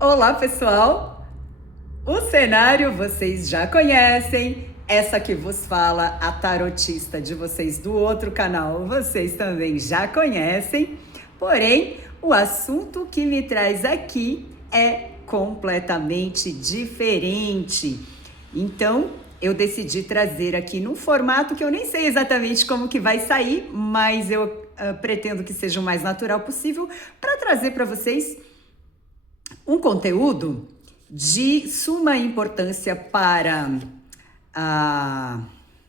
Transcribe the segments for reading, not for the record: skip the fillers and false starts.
Olá, pessoal! O cenário vocês já conhecem. Essa que vos fala, a tarotista de vocês do outro canal, vocês também já conhecem. Porém, o assunto que me traz aqui é completamente diferente. Então, eu decidi trazer aqui num formato que eu nem sei exatamente como que vai sair, mas eu pretendo que seja o mais natural possível para trazer para vocês um conteúdo de suma importância para a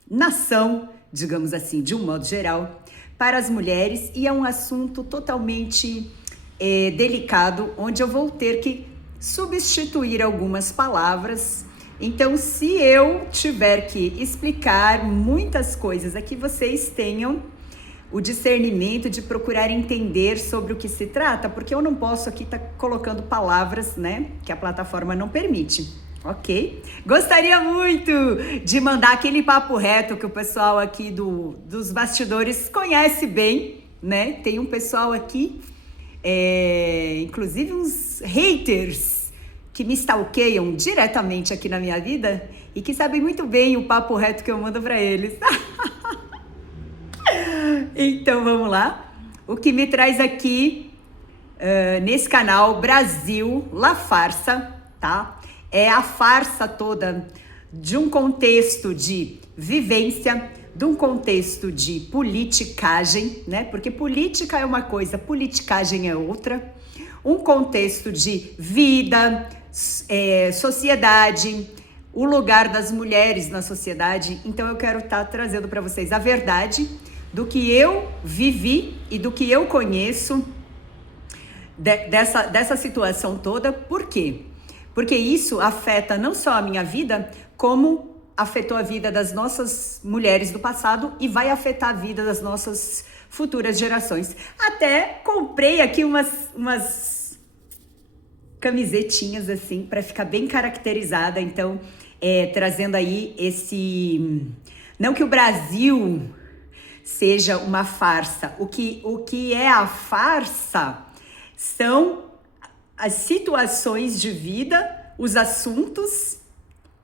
nação, digamos assim, de um modo geral, para as mulheres, e é um assunto totalmente delicado, onde eu vou ter que substituir algumas palavras. Então, se eu tiver que explicar muitas coisas aqui, vocês tenham o discernimento de procurar entender sobre o que se trata, porque eu não posso aqui estar colocando palavras, né, que a plataforma não permite, ok? Gostaria muito de mandar aquele papo reto que o pessoal aqui dos bastidores conhece bem, né? Tem um pessoal aqui, inclusive uns haters, que me stalkeiam diretamente aqui na minha vida e que sabem muito bem o papo reto que eu mando para eles. Então vamos lá. O que me traz aqui nesse canal Brasil La Farsa, tá? É a farsa toda de um contexto de vivência, de um contexto de politicagem, né? Porque política é uma coisa, politicagem é outra. Um contexto de vida, sociedade, o lugar das mulheres na sociedade. Então eu quero estar trazendo para vocês a verdade do que eu vivi e do que eu conheço dessa situação toda. Por quê? Porque isso afeta não só a minha vida, como afetou a vida das nossas mulheres do passado e vai afetar a vida das nossas futuras gerações. Até comprei aqui umas camisetinhas assim para ficar bem caracterizada. Então, trazendo aí esse... Não que o Brasil seja uma farsa. O que é a farsa são as situações de vida, os assuntos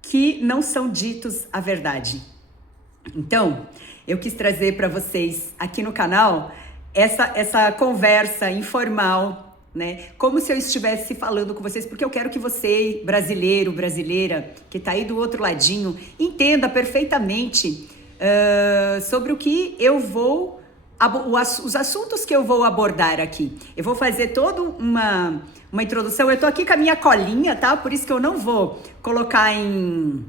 que não são ditos a verdade. Então, eu quis trazer para vocês aqui no canal essa conversa informal, né? Como se eu estivesse falando com vocês, porque eu quero que você, brasileiro, brasileira, que está aí do outro ladinho, entenda perfeitamente sobre o que eu vou, os assuntos que eu vou abordar aqui. Eu vou fazer toda uma introdução. Eu tô aqui com a minha colinha, tá? Por isso que eu não vou colocar em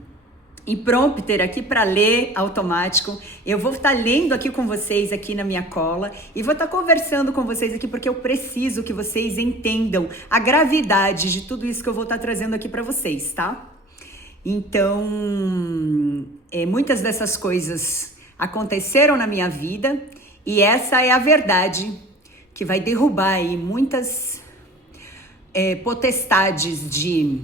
prompter aqui para ler automático. Eu vou estar lendo aqui com vocês aqui na minha cola e vou estar conversando com vocês aqui porque eu preciso que vocês entendam a gravidade de tudo isso que eu vou estar trazendo aqui para vocês, tá? Então, muitas dessas coisas aconteceram na minha vida e essa é a verdade que vai derrubar aí muitas potestades de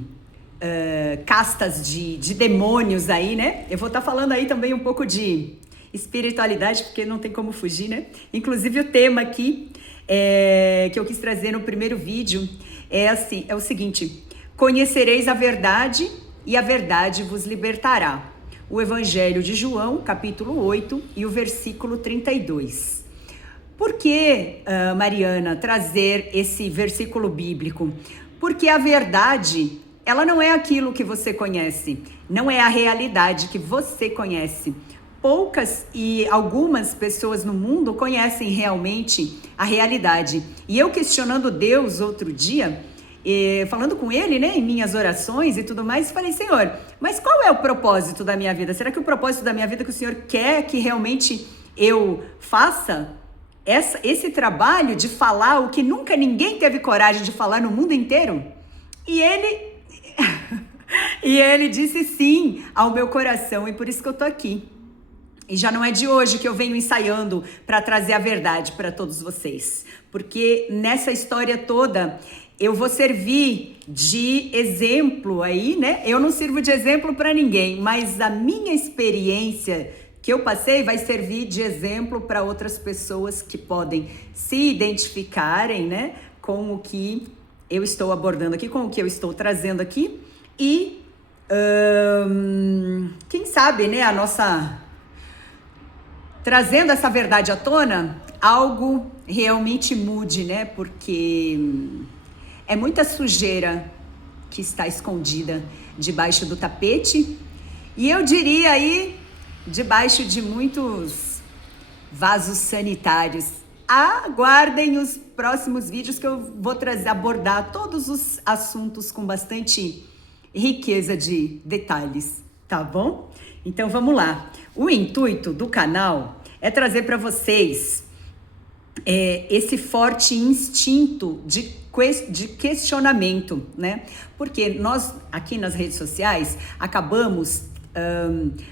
castas de demônios aí, né? Eu vou estar falando aí também um pouco de espiritualidade, porque não tem como fugir, né? Inclusive o tema aqui que eu quis trazer no primeiro vídeo é o seguinte: conhecereis a verdade e a verdade vos libertará. O Evangelho de João, capítulo 8 e o versículo 32. Por que, Mariana, trazer esse versículo bíblico? Porque a verdade, ela não é aquilo que você conhece, não é a realidade que você conhece. Poucas e algumas pessoas no mundo conhecem realmente a realidade. E eu questionando Deus outro dia, falando com ele, né, em minhas orações e tudo mais, falei: Senhor, mas qual é o propósito da minha vida? Será que o propósito da minha vida que o Senhor quer que realmente eu faça? Esse trabalho de falar o que nunca ninguém teve coragem de falar no mundo inteiro? E ele disse sim ao meu coração, e por isso que eu tô aqui. E já não é de hoje que eu venho ensaiando para trazer a verdade para todos vocês, porque nessa história toda eu vou servir de exemplo aí, né? Eu não sirvo de exemplo para ninguém, mas a minha experiência que eu passei vai servir de exemplo para outras pessoas que podem se identificarem, né, com o que eu estou abordando aqui, com o que eu estou trazendo aqui, e quem sabe, né, trazendo essa verdade à tona, algo realmente mude, né, porque é muita sujeira que está escondida debaixo do tapete, e eu diria aí, debaixo de muitos vasos sanitários. Aguardem os próximos vídeos que eu vou abordar todos os assuntos com bastante riqueza de detalhes, tá bom? Então vamos lá. O intuito do canal é trazer para vocês esse forte instinto de questionamento, né? Porque nós aqui nas redes sociais acabamos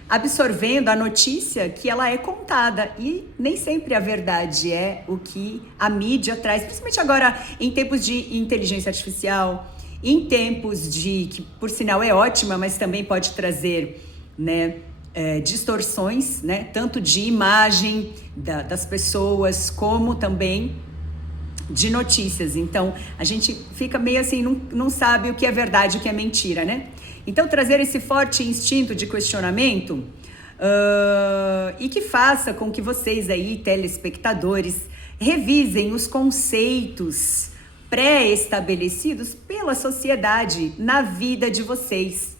absorvendo a notícia que ela é contada, e nem sempre a verdade é o que a mídia traz, principalmente agora em tempos de inteligência artificial, em tempos que por sinal é ótima, mas também pode trazer, né, distorções, né, tanto de imagem das pessoas como também de notícias. Então a gente fica meio assim, não sabe o que é verdade e o que é mentira, né? Então trazer esse forte instinto de questionamento e que faça com que vocês aí, telespectadores, revisem os conceitos pré-estabelecidos pela sociedade na vida de vocês.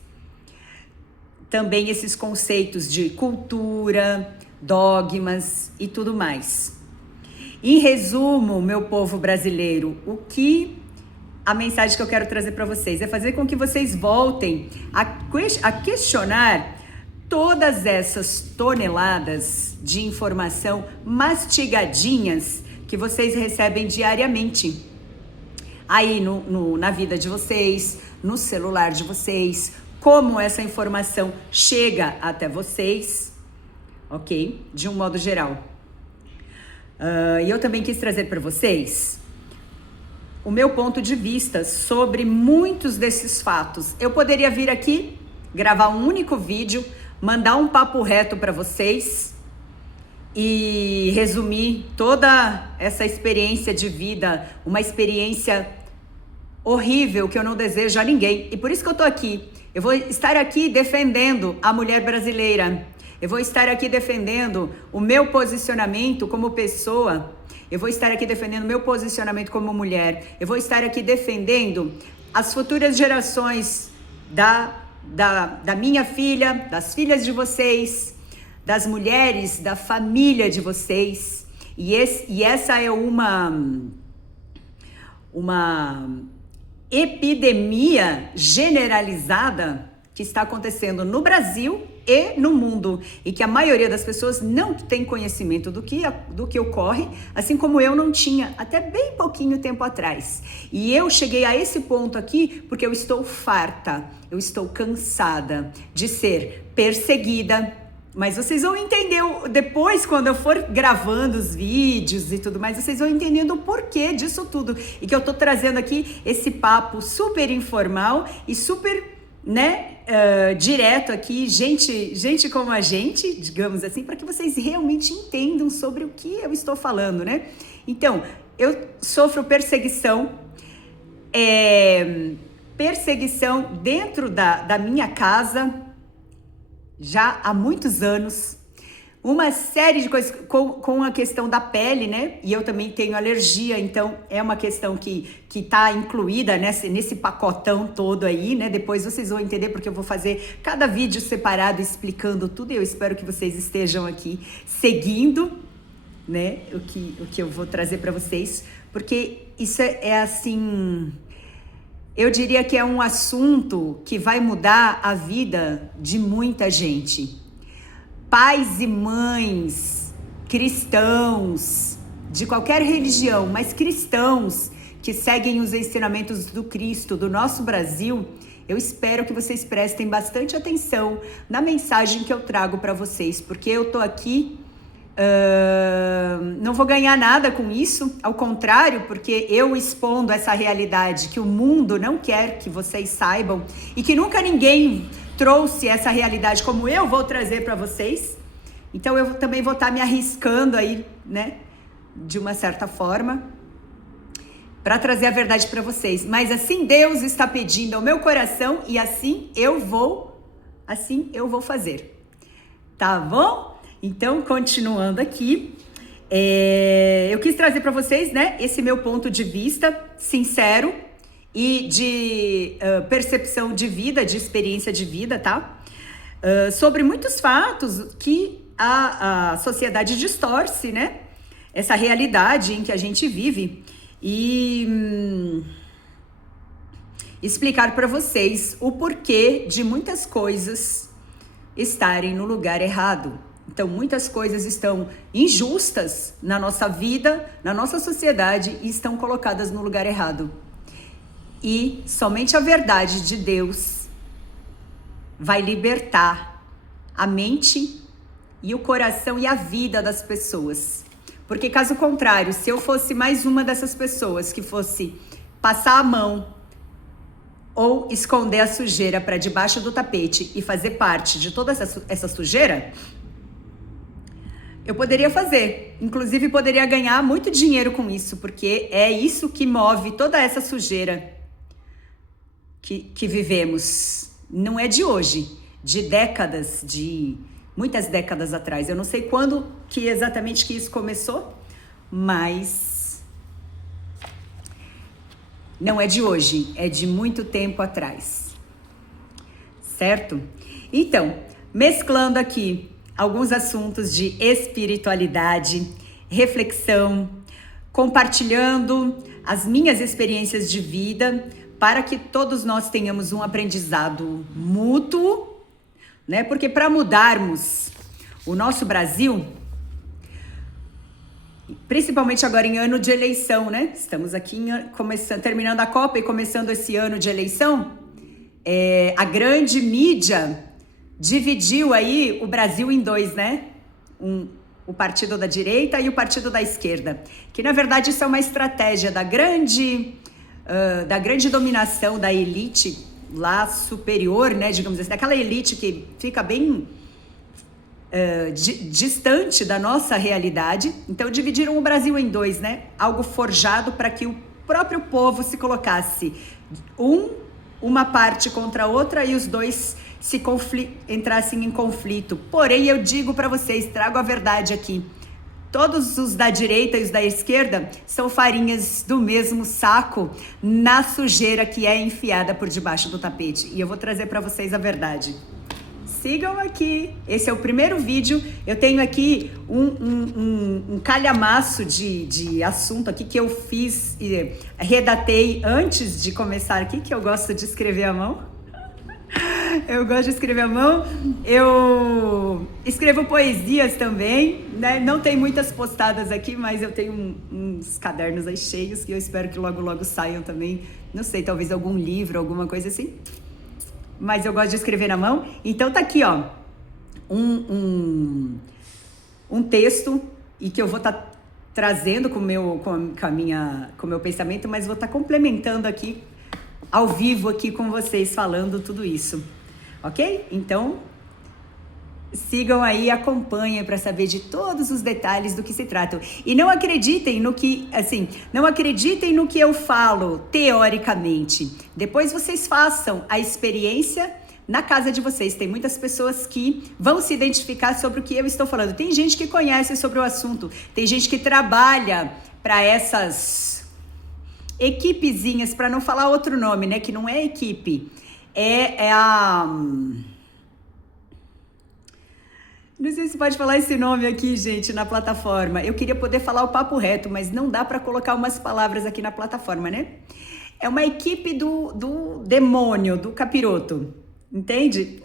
Também esses conceitos de cultura, dogmas e tudo mais. Em resumo, meu povo brasileiro, a mensagem que eu quero trazer para vocês é fazer com que vocês voltem a questionar todas essas toneladas de informação mastigadinhas que vocês recebem diariamente aí na vida de vocês, no celular de vocês, como essa informação chega até vocês, ok? De um modo geral. E eu também quis trazer para vocês o meu ponto de vista sobre muitos desses fatos. Eu poderia vir aqui, gravar um único vídeo, mandar um papo reto para vocês e resumir toda essa experiência de vida, uma experiência horrível que eu não desejo a ninguém. E por isso que eu tô aqui. Eu vou estar aqui defendendo a mulher brasileira. Eu vou estar aqui defendendo o meu posicionamento como pessoa. Eu vou estar aqui defendendo o meu posicionamento como mulher. Eu vou estar aqui defendendo as futuras gerações da minha filha, das filhas de vocês, das mulheres, da família de vocês. E essa é uma epidemia generalizada que está acontecendo no Brasil e no mundo, e que a maioria das pessoas não tem conhecimento do que ocorre, assim como eu não tinha até bem pouquinho tempo atrás. E eu cheguei a esse ponto aqui porque eu estou farta, eu estou cansada de ser perseguida. Mas vocês vão entender depois, quando eu for gravando os vídeos e tudo mais, vocês vão entendendo o porquê disso tudo. E que eu tô trazendo aqui esse papo super informal e super, né, direto aqui, gente como a gente, digamos assim, para que vocês realmente entendam sobre o que eu estou falando, né? Então, eu sofro perseguição dentro da minha casa, já há muitos anos, uma série de coisas com a questão da pele, né? E eu também tenho alergia, então é uma questão que tá incluída nesse pacotão todo aí, né? Depois vocês vão entender, porque eu vou fazer cada vídeo separado explicando tudo, e eu espero que vocês estejam aqui seguindo, né? O que eu vou trazer para vocês, porque isso é assim... Eu diria que é um assunto que vai mudar a vida de muita gente. Pais e mães, cristãos, de qualquer religião, mas cristãos que seguem os ensinamentos do Cristo, do nosso Brasil, eu espero que vocês prestem bastante atenção na mensagem que eu trago para vocês, porque eu tô aqui... não vou ganhar nada com isso, ao contrário, porque eu expondo essa realidade que o mundo não quer que vocês saibam e que nunca ninguém trouxe essa realidade como eu vou trazer para vocês. Então eu também vou estar me arriscando aí, né, de uma certa forma, para trazer a verdade para vocês. Mas assim Deus está pedindo ao meu coração e assim eu vou fazer. Tá bom? Então, continuando aqui, eu quis trazer para vocês, né, esse meu ponto de vista sincero e de percepção de vida, de experiência de vida, tá? Sobre muitos fatos que a sociedade distorce, né? Essa realidade em que a gente vive e explicar para vocês o porquê de muitas coisas estarem no lugar errado. Então, muitas coisas estão injustas na nossa vida, na nossa sociedade e estão colocadas no lugar errado. E somente a verdade de Deus vai libertar a mente e o coração e a vida das pessoas. Porque caso contrário, se eu fosse mais uma dessas pessoas que fosse passar a mão ou esconder a sujeira para debaixo do tapete e fazer parte de toda essa sujeira, eu poderia fazer. Inclusive, poderia ganhar muito dinheiro com isso, porque é isso que move toda essa sujeira que vivemos. Não é de hoje, de décadas, de muitas décadas atrás. Eu não sei quando que exatamente que isso começou, mas não é de hoje, é de muito tempo atrás, certo? Então, mesclando aqui alguns assuntos de espiritualidade, reflexão, compartilhando as minhas experiências de vida para que todos nós tenhamos um aprendizado mútuo, né? Porque para mudarmos o nosso Brasil, principalmente agora em ano de eleição, né? Estamos aqui terminando a Copa e começando esse ano de eleição. A grande mídia dividiu aí o Brasil em dois, né? O partido da direita e o partido da esquerda. Que na verdade isso é uma estratégia da grande dominação da elite lá superior, né? Digamos assim, daquela elite que fica bem distante da nossa realidade. Então dividiram o Brasil em dois, né? Algo forjado para que o próprio povo se colocasse uma parte contra a outra e os dois entrassem em conflito. Porém, eu digo para vocês, trago a verdade aqui. Todos os da direita e os da esquerda são farinhas do mesmo saco na sujeira que é enfiada por debaixo do tapete. E eu vou trazer para vocês a verdade. Sigam aqui. Esse é o primeiro vídeo. Eu tenho aqui um calhamaço de assunto aqui que eu fiz e redatei antes de começar aqui, que eu gosto de escrever à mão. Eu gosto de escrever à mão. Eu escrevo poesias também, né? Não tem muitas postadas aqui, mas eu tenho uns cadernos aí cheios que eu espero que logo logo saiam também. Não sei, talvez algum livro, alguma coisa assim. Mas eu gosto de escrever na mão. Então tá aqui, ó, um texto e que eu vou estar trazendo com o meu pensamento, mas vou estar complementando aqui ao vivo aqui com vocês falando tudo isso, ok? Então sigam aí, acompanhem para saber de todos os detalhes do que se trata. E não acreditem no que, não acreditem no que eu falo teoricamente. Depois vocês façam a experiência na casa de vocês. Tem muitas pessoas que vão se identificar sobre o que eu estou falando. Tem gente que conhece sobre o assunto, tem gente que trabalha para essas equipezinhas, para não falar outro nome, né? Que não é equipe, não sei se pode falar esse nome aqui, gente, na plataforma. Eu queria poder falar o papo reto, mas não dá para colocar umas palavras aqui na plataforma, né? É uma equipe do demônio, do capiroto, entende?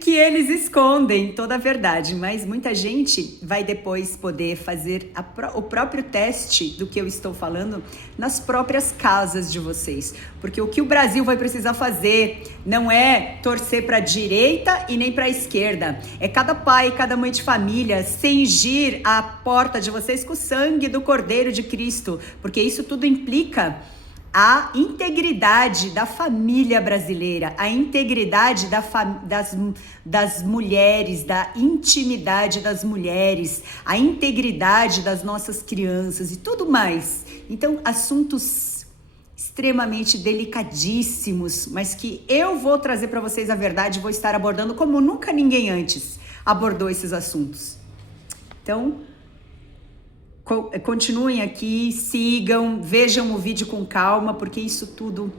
Que eles escondem toda a verdade, mas muita gente vai depois poder fazer o próprio teste do que eu estou falando nas próprias casas de vocês. Porque o que o Brasil vai precisar fazer não é torcer para a direita e nem para a esquerda. É cada pai e cada mãe de família cingir a porta de vocês com o sangue do Cordeiro de Cristo, porque isso tudo implica a integridade da família brasileira, a integridade das mulheres, da intimidade das mulheres, a integridade das nossas crianças e tudo mais. Então, assuntos extremamente delicadíssimos, mas que eu vou trazer para vocês a verdade, vou estar abordando como nunca ninguém antes abordou esses assuntos. Então, continuem aqui, sigam, vejam o vídeo com calma, porque isso tudo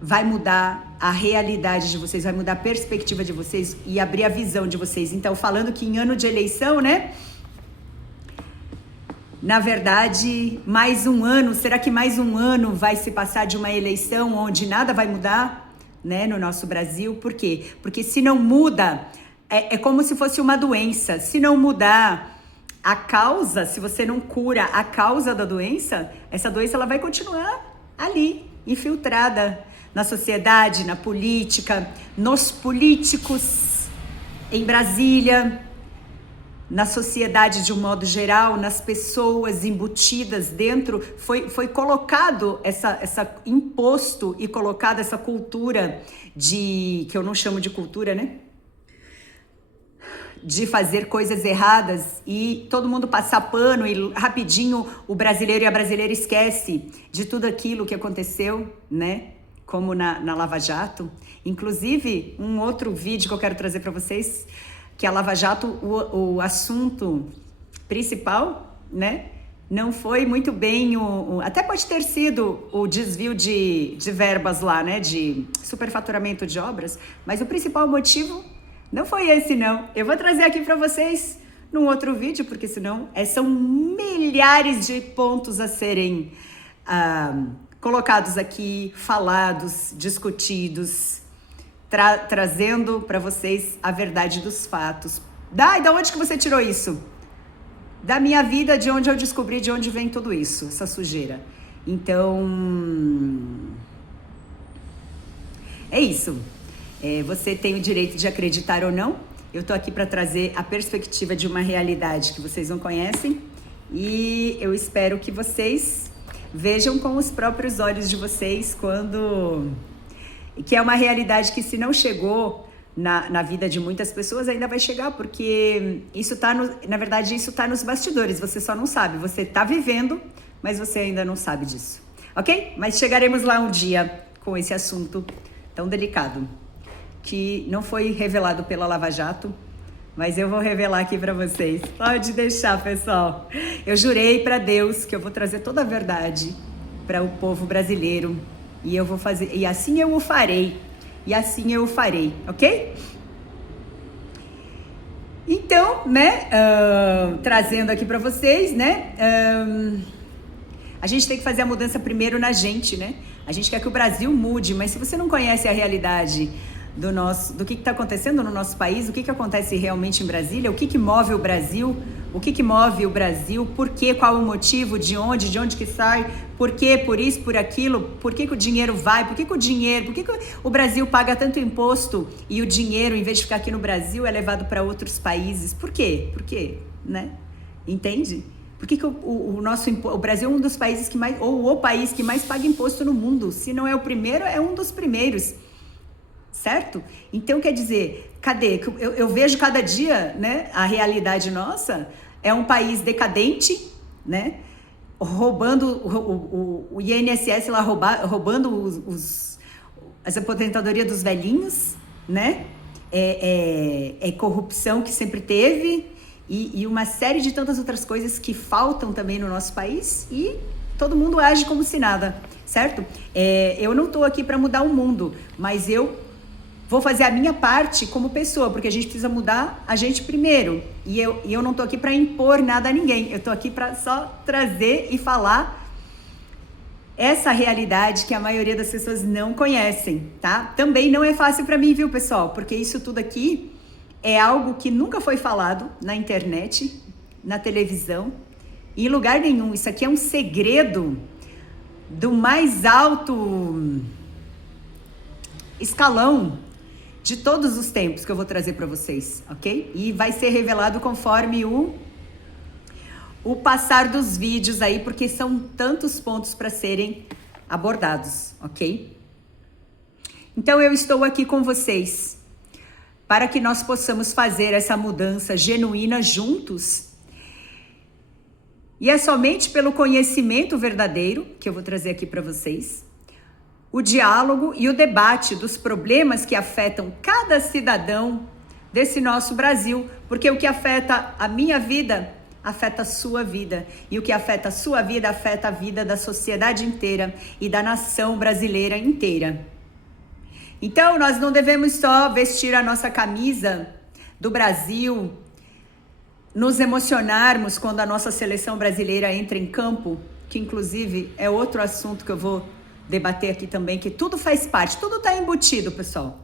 vai mudar a realidade de vocês, vai mudar a perspectiva de vocês e abrir a visão de vocês. Então, falando que em ano de eleição, né? Na verdade, mais um ano, será que mais um ano vai se passar de uma eleição onde nada vai mudar, né, no nosso Brasil? Por quê? Porque se não muda, é como se fosse uma doença. Se não mudar a causa, se você não cura a causa da doença, essa doença ela vai continuar ali, infiltrada na sociedade, na política, nos políticos, em Brasília, na sociedade de um modo geral, nas pessoas embutidas dentro, foi colocado imposto e colocado essa cultura que eu não chamo de cultura, né? De fazer coisas erradas e todo mundo passar pano e rapidinho o brasileiro e a brasileira esquece de tudo aquilo que aconteceu, né? Como na Lava Jato. Inclusive, um outro vídeo que eu quero trazer para vocês, que a Lava Jato, o assunto principal, né? Não foi muito bem, até pode ter sido o desvio de verbas lá, né? De superfaturamento de obras, mas o principal motivo não foi esse, não. Eu vou trazer aqui para vocês num outro vídeo, porque senão são milhares de pontos a serem colocados aqui, falados, discutidos, trazendo para vocês a verdade dos fatos. E da onde que você tirou isso? Da minha vida, de onde eu descobri de onde vem tudo isso, essa sujeira. Então, é isso. Você tem o direito de acreditar ou não. Eu tô aqui para trazer a perspectiva de uma realidade que vocês não conhecem e eu espero que vocês vejam com os próprios olhos de vocês que é uma realidade que se não chegou na vida de muitas pessoas ainda vai chegar, porque isso na verdade isso tá nos bastidores, você só não sabe, você tá vivendo, mas você ainda não sabe disso, ok? Mas chegaremos lá um dia com esse assunto tão delicado, que não foi revelado pela Lava Jato, mas eu vou revelar aqui para vocês. Pode deixar, pessoal. Eu jurei para Deus que eu vou trazer toda a verdade para o povo brasileiro e eu vou fazer, e assim eu o farei. E assim eu o farei, ok? Então, né, trazendo aqui para vocês, né, a gente tem que fazer a mudança primeiro na gente, né? A gente quer que o Brasil mude, mas se você não conhece a realidade do que está acontecendo no nosso país, o que acontece realmente em Brasília, o que move o Brasil, por quê, qual o motivo, de onde que sai, por quê, por isso, por aquilo, por que o dinheiro vai, por que o Brasil paga tanto imposto e o dinheiro, em vez de ficar aqui no Brasil, é levado para outros países, por quê, né? Entende? Por que o Brasil é um dos países que mais, ou o país que mais paga imposto no mundo, se não é o primeiro, é um dos primeiros. Certo? Então, quer dizer, cadê? Eu vejo cada dia, né? A realidade nossa é um país decadente, né? Roubando o INSS lá, roubando as aposentadorias dos velhinhos, né? Corrupção que sempre teve e uma série de tantas outras coisas que faltam também no nosso país e todo mundo age como se nada, certo? Eu não estou aqui para mudar o mundo, mas eu vou fazer a minha parte como pessoa, porque a gente precisa mudar a gente primeiro. E eu não tô aqui para impor nada a ninguém. Eu tô aqui para só trazer e falar essa realidade que a maioria das pessoas não conhecem, tá? Também não é fácil para mim, viu, pessoal? Porque isso tudo aqui é algo que nunca foi falado na internet, na televisão, em lugar nenhum. Isso aqui é um segredo do mais alto escalão de todos os tempos que eu vou trazer para vocês, ok? E vai ser revelado conforme o passar dos vídeos aí, porque são tantos pontos para serem abordados, ok? Então eu estou aqui com vocês para que nós possamos fazer essa mudança genuína juntos E é somente pelo conhecimento verdadeiro, que eu vou trazer aqui para vocês, o diálogo e o debate dos problemas que afetam cada cidadão desse nosso Brasil, porque o que afeta a minha vida, afeta a sua vida, e o que afeta a sua vida, afeta a vida da sociedade inteira e da nação brasileira inteira. Então, nós não devemos só vestir a nossa camisa do Brasil, nos emocionarmos quando a nossa seleção brasileira entra em campo, que inclusive é outro assunto que eu vou debater aqui também, que tudo faz parte, tudo está embutido, pessoal.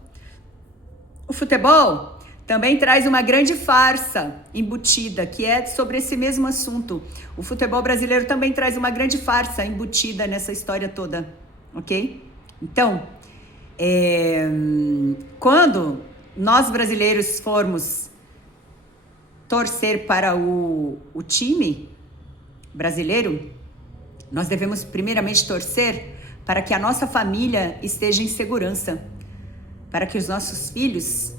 O futebol também traz uma grande farsa embutida, que é sobre esse mesmo assunto. O futebol brasileiro também traz uma grande farsa embutida nessa história toda, ok? Então, quando nós brasileiros formos torcer para o time brasileiro, nós devemos primeiramente torcer para que a nossa família esteja em segurança, para que os nossos filhos,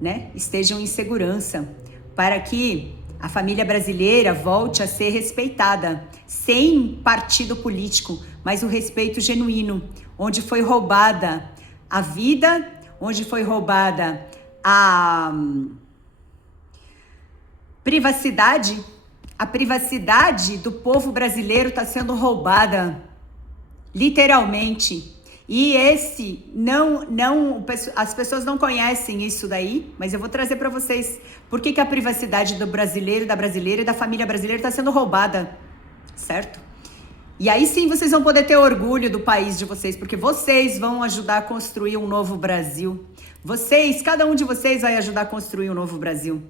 né, estejam em segurança, para que a família brasileira volte a ser respeitada, sem partido político, mas o respeito genuíno, onde foi roubada a vida, onde foi roubada a privacidade do povo brasileiro está sendo roubada, literalmente. E as pessoas não conhecem isso daí, mas eu vou trazer para vocês por que a privacidade do brasileiro, da brasileira e da família brasileira está sendo roubada, certo? E aí sim vocês vão poder ter orgulho do país de vocês, porque vocês vão ajudar a construir um novo Brasil. Cada um de vocês vai ajudar a construir um novo Brasil.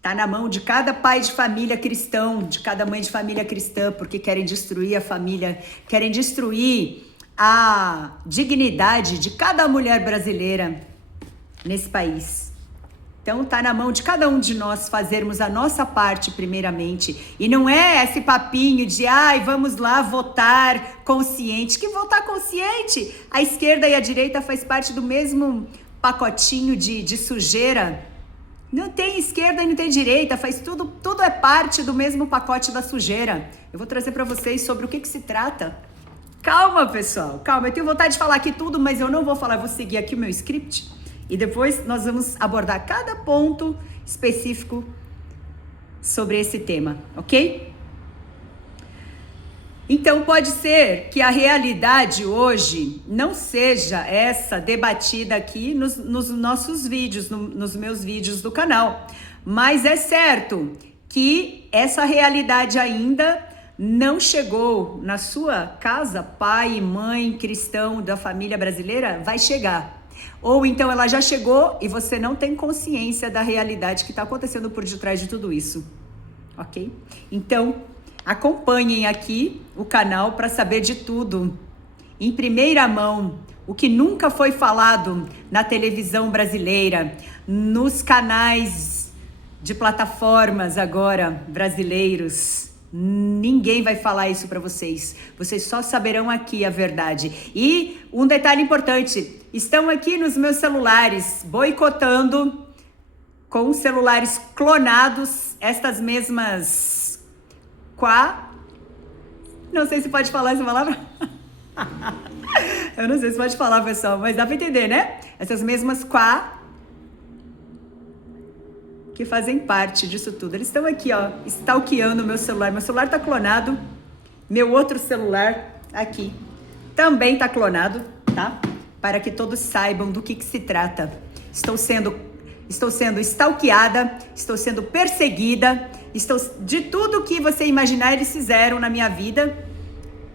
Tá na mão de cada pai de família cristão, de cada mãe de família cristã, porque querem destruir a família, querem destruir a dignidade de cada mulher brasileira nesse país. Então tá na mão de cada um de nós fazermos a nossa parte primeiramente. E não é esse papinho de vamos lá votar consciente. Que votar consciente? A esquerda e a direita faz parte do mesmo pacotinho de sujeira. Não tem esquerda e não tem direita, tudo é parte do mesmo pacote da sujeira. Eu vou trazer para vocês sobre o que se trata. Calma, pessoal, calma. Eu tenho vontade de falar aqui tudo, mas eu não vou falar. Eu vou seguir aqui o meu script e depois nós vamos abordar cada ponto específico sobre esse tema, ok? Então pode ser que a realidade hoje não seja essa debatida aqui nos nossos vídeos, nos meus vídeos do canal. Mas é certo que essa realidade ainda não chegou na sua casa, pai e mãe cristão da família brasileira, vai chegar. Ou então ela já chegou e você não tem consciência da realidade que está acontecendo por detrás de tudo isso, ok? Então, acompanhem aqui o canal para saber de tudo, em primeira mão, o que nunca foi falado na televisão brasileira, nos canais de plataformas agora brasileiros. Ninguém vai falar isso para vocês. Vocês só saberão aqui a verdade. E um detalhe importante, estão aqui nos meus celulares boicotando com celulares clonados estas mesmas não sei se pode falar essa palavra. Eu não sei se pode falar, pessoal, mas dá pra entender, né? Essas mesmas que fazem parte disso tudo. Eles estão aqui, ó, stalkeando o meu celular. Meu celular tá clonado. Meu outro celular aqui também tá clonado, tá? Para que todos saibam do que se trata. Estou sendo stalkeada, estou sendo perseguida, de tudo que você imaginar eles fizeram na minha vida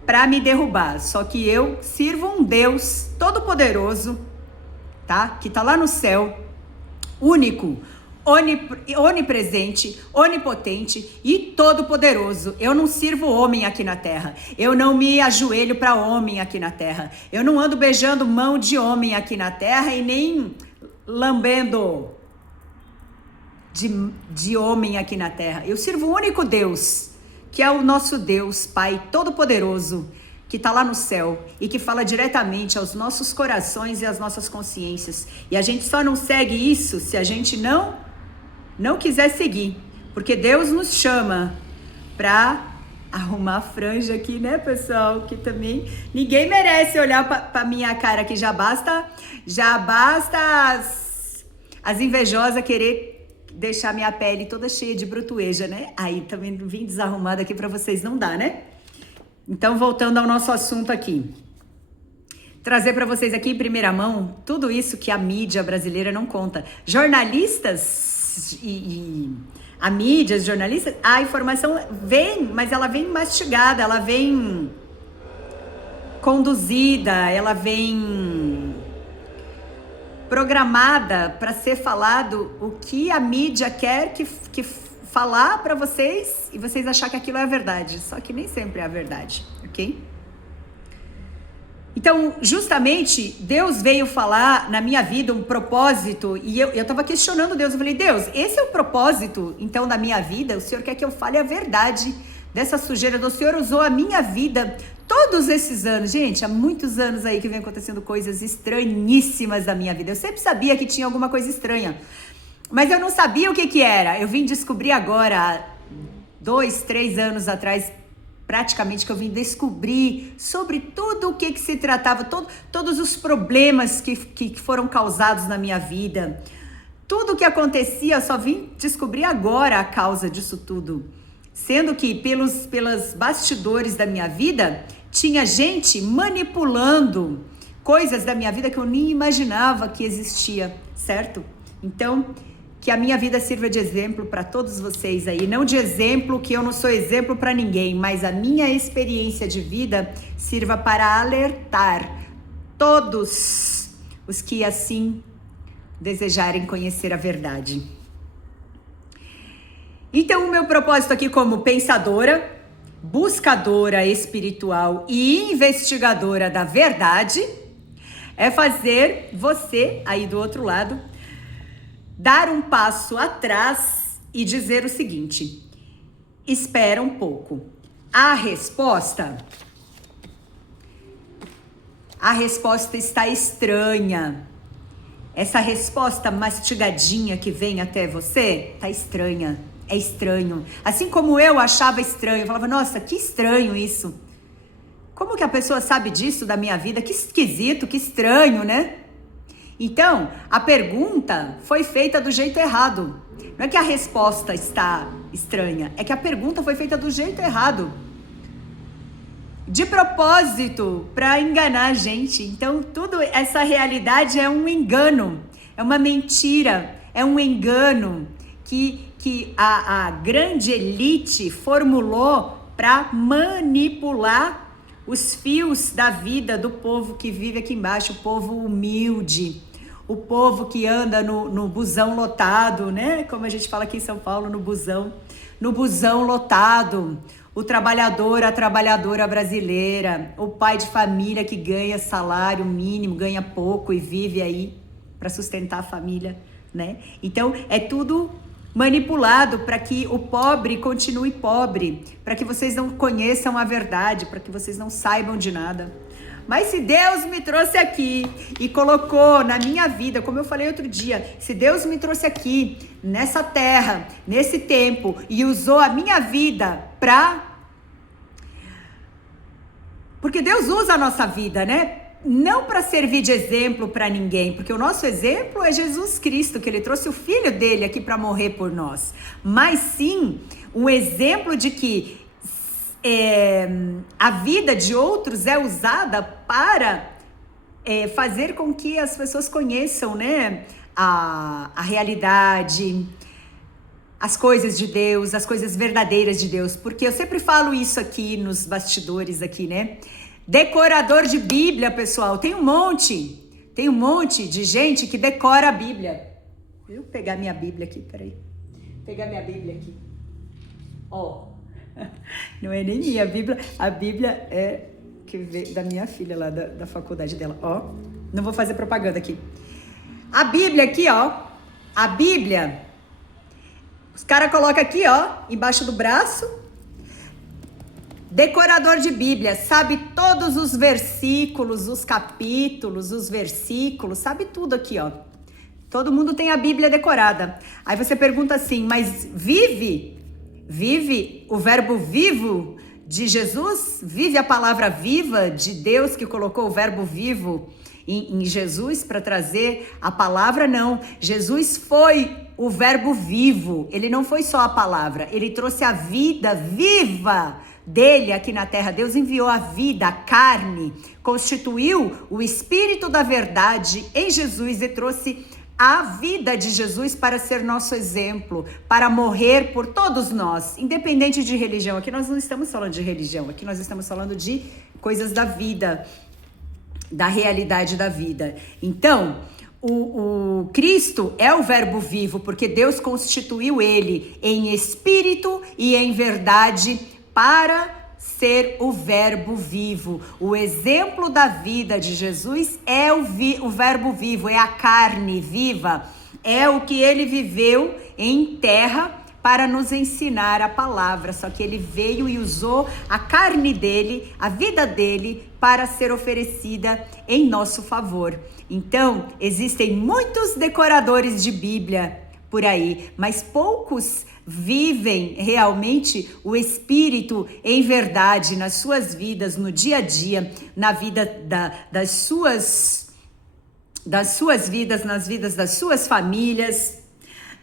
para me derrubar. Só que eu sirvo um Deus todo-poderoso, tá? Que tá lá no céu, único, onipresente, onipotente e todo-poderoso. Eu não sirvo homem aqui na terra. Eu não me ajoelho para homem aqui na terra. Eu não ando beijando mão de homem aqui na terra e nem lambendo de homem aqui na terra. Eu sirvo o único Deus, que é o nosso Deus, Pai Todo-Poderoso, que está lá no céu e que fala diretamente aos nossos corações e às nossas consciências. E a gente só não segue isso se a gente não quiser seguir, porque Deus nos chama pra arrumar a franja aqui, né, pessoal? Que também ninguém merece olhar pra minha cara aqui. Já basta as invejosas querer deixar minha pele toda cheia de brutueja, né? Aí também vim desarrumada aqui pra vocês, não dá, né? Então, voltando ao nosso assunto aqui. Trazer pra vocês aqui em primeira mão tudo isso que a mídia brasileira não conta. Jornalistas a mídia, os jornalistas, a informação vem, mas ela vem mastigada, ela vem conduzida, ela vem programada para ser falado o que a mídia quer que falar para vocês e vocês achar que aquilo é a verdade, só que nem sempre é a verdade, ok? Então, justamente, Deus veio falar na minha vida um propósito, e eu tava questionando Deus, eu falei, Deus, esse é o propósito, então, da minha vida? O Senhor quer que eu fale a verdade dessa sujeira, o Senhor usou a minha vida todos esses anos, gente, há muitos anos aí que vem acontecendo coisas estranhíssimas da minha vida, eu sempre sabia que tinha alguma coisa estranha, mas eu não sabia o que era, eu vim descobrir agora, 2, 3 anos atrás, praticamente que eu vim descobrir sobre tudo o que se tratava, todos os problemas que foram causados na minha vida, tudo o que acontecia, eu só vim descobrir agora a causa disso tudo, sendo que pelos bastidores da minha vida, tinha gente manipulando coisas da minha vida que eu nem imaginava que existia, certo? Então, que a minha vida sirva de exemplo para todos vocês aí, não de exemplo que eu não sou exemplo para ninguém, mas a minha experiência de vida sirva para alertar todos os que assim desejarem conhecer a verdade. Então, o meu propósito aqui como pensadora, buscadora espiritual e investigadora da verdade é fazer você aí do outro lado dar um passo atrás e dizer o seguinte: espera um pouco. A resposta está estranha. Essa resposta mastigadinha que vem até você tá estranha. É estranho. Assim como eu achava estranho, eu falava, nossa, que estranho isso. Como que a pessoa sabe disso da minha vida? Que esquisito, que estranho, né? Então, a pergunta foi feita do jeito errado. Não é que a resposta está estranha, é que a pergunta foi feita do jeito errado. De propósito, para enganar a gente. Então, tudo essa realidade é um engano, é uma mentira, é um engano que a grande elite formulou para manipular os fios da vida do povo que vive aqui embaixo, o povo humilde, o povo que anda no busão lotado, né? Como a gente fala aqui em São Paulo, no busão lotado, o trabalhador, a trabalhadora brasileira, o pai de família que ganha salário mínimo, ganha pouco e vive aí para sustentar a família, né? Então, é tudo manipulado para que o pobre continue pobre, para que vocês não conheçam a verdade, para que vocês não saibam de nada. Mas se Deus me trouxe aqui e colocou na minha vida, como eu falei outro dia, se Deus me trouxe aqui, nessa terra, nesse tempo, e usou a minha vida porque Deus usa a nossa vida, né? Não para servir de exemplo para ninguém, porque o nosso exemplo é Jesus Cristo, que ele trouxe o filho dele aqui para morrer por nós, mas sim um exemplo de que a vida de outros é usada para fazer com que as pessoas conheçam, né, a realidade, as coisas de Deus, as coisas verdadeiras de Deus, porque eu sempre falo isso aqui nos bastidores aqui, né? Decorador de Bíblia, pessoal, tem um monte de gente que decora a Bíblia. Deixa eu pegar minha Bíblia aqui, peraí. Pegar minha Bíblia aqui. Ó, não é nem minha Bíblia, a Bíblia é que veio da minha filha lá da faculdade dela. Ó, não vou fazer propaganda aqui. A Bíblia aqui, ó, a Bíblia, os caras colocam aqui, ó, embaixo do braço. Decorador de Bíblia, sabe todos os versículos, os capítulos, os versículos, sabe tudo aqui, ó. Todo mundo tem a Bíblia decorada. Aí você pergunta assim, mas vive vive o verbo vivo de Jesus, vive a palavra viva de Deus que colocou o verbo vivo em Jesus para trazer a palavra. Não, Jesus foi o verbo vivo, ele não foi só a palavra, ele trouxe a vida viva dele aqui na terra. Deus enviou a vida, a carne, constituiu o Espírito da verdade em Jesus e trouxe a vida de Jesus para ser nosso exemplo, para morrer por todos nós, independente de religião. Aqui nós não estamos falando de religião, aqui nós estamos falando de coisas da vida, da realidade da vida. Então, o Cristo é o verbo vivo, porque Deus constituiu ele em espírito e em verdade para ser o verbo vivo. O exemplo da vida de Jesus é o verbo vivo, é a carne viva, é o que ele viveu em terra para nos ensinar a palavra. Só que ele veio e usou a carne dele, a vida dele, para ser oferecida em nosso favor. Então, existem muitos decoradores de Bíblia por aí, mas poucos vivem realmente o Espírito em verdade nas suas vidas, no dia a dia, na vida das suas vidas, nas vidas das suas famílias,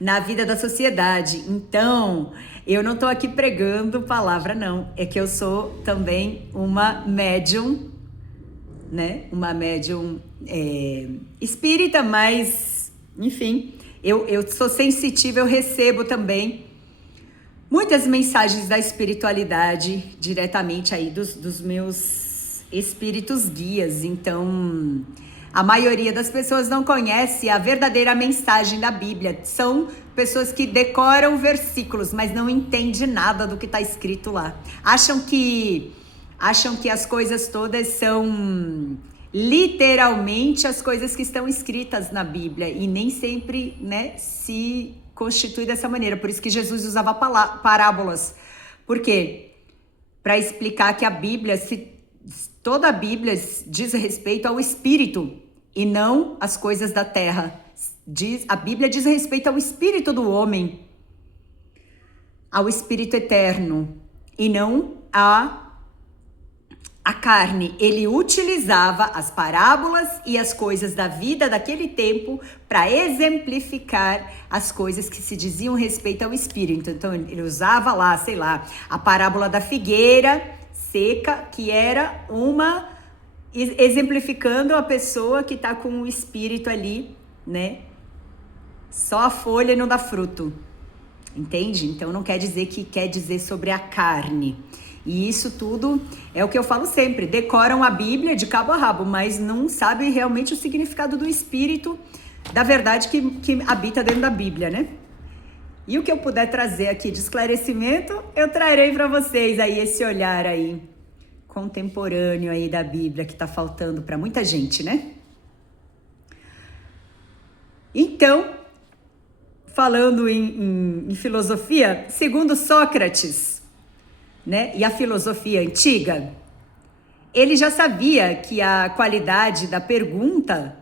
na vida da sociedade. Então, eu não estou aqui pregando palavra, não. É que eu sou também uma médium, né? Uma médium espírita, mas, enfim, eu sou sensitiva, eu recebo também muitas mensagens da espiritualidade diretamente aí dos meus espíritos guias. Então, a maioria das pessoas não conhece a verdadeira mensagem da Bíblia. São pessoas que decoram versículos, mas não entendem nada do que está escrito lá. Acham que as coisas todas são literalmente as coisas que estão escritas na Bíblia, e nem sempre, né, se constitui dessa maneira. Por isso que Jesus usava parábolas. Por quê? Para explicar que a Bíblia, toda a Bíblia diz respeito ao Espírito e não às coisas da terra. A Bíblia diz respeito ao Espírito do homem, ao Espírito eterno, e não a carne. Ele utilizava as parábolas e as coisas da vida daquele tempo para exemplificar as coisas que se diziam respeito ao Espírito. Então ele usava lá, sei lá, a parábola da figueira seca, que era exemplificando a pessoa que está com o Espírito ali, né? Só a folha não dá fruto, entende? Então não quer dizer que quer dizer sobre a carne. E isso tudo é o que eu falo sempre: decoram a Bíblia de cabo a rabo, mas não sabem realmente o significado do Espírito, da verdade que habita dentro da Bíblia, né? E o que eu puder trazer aqui de esclarecimento, eu trarei para vocês aí esse olhar aí contemporâneo aí da Bíblia que tá faltando para muita gente, né? Então, falando em filosofia, segundo Sócrates, né, e a filosofia antiga, ele já sabia que a qualidade da pergunta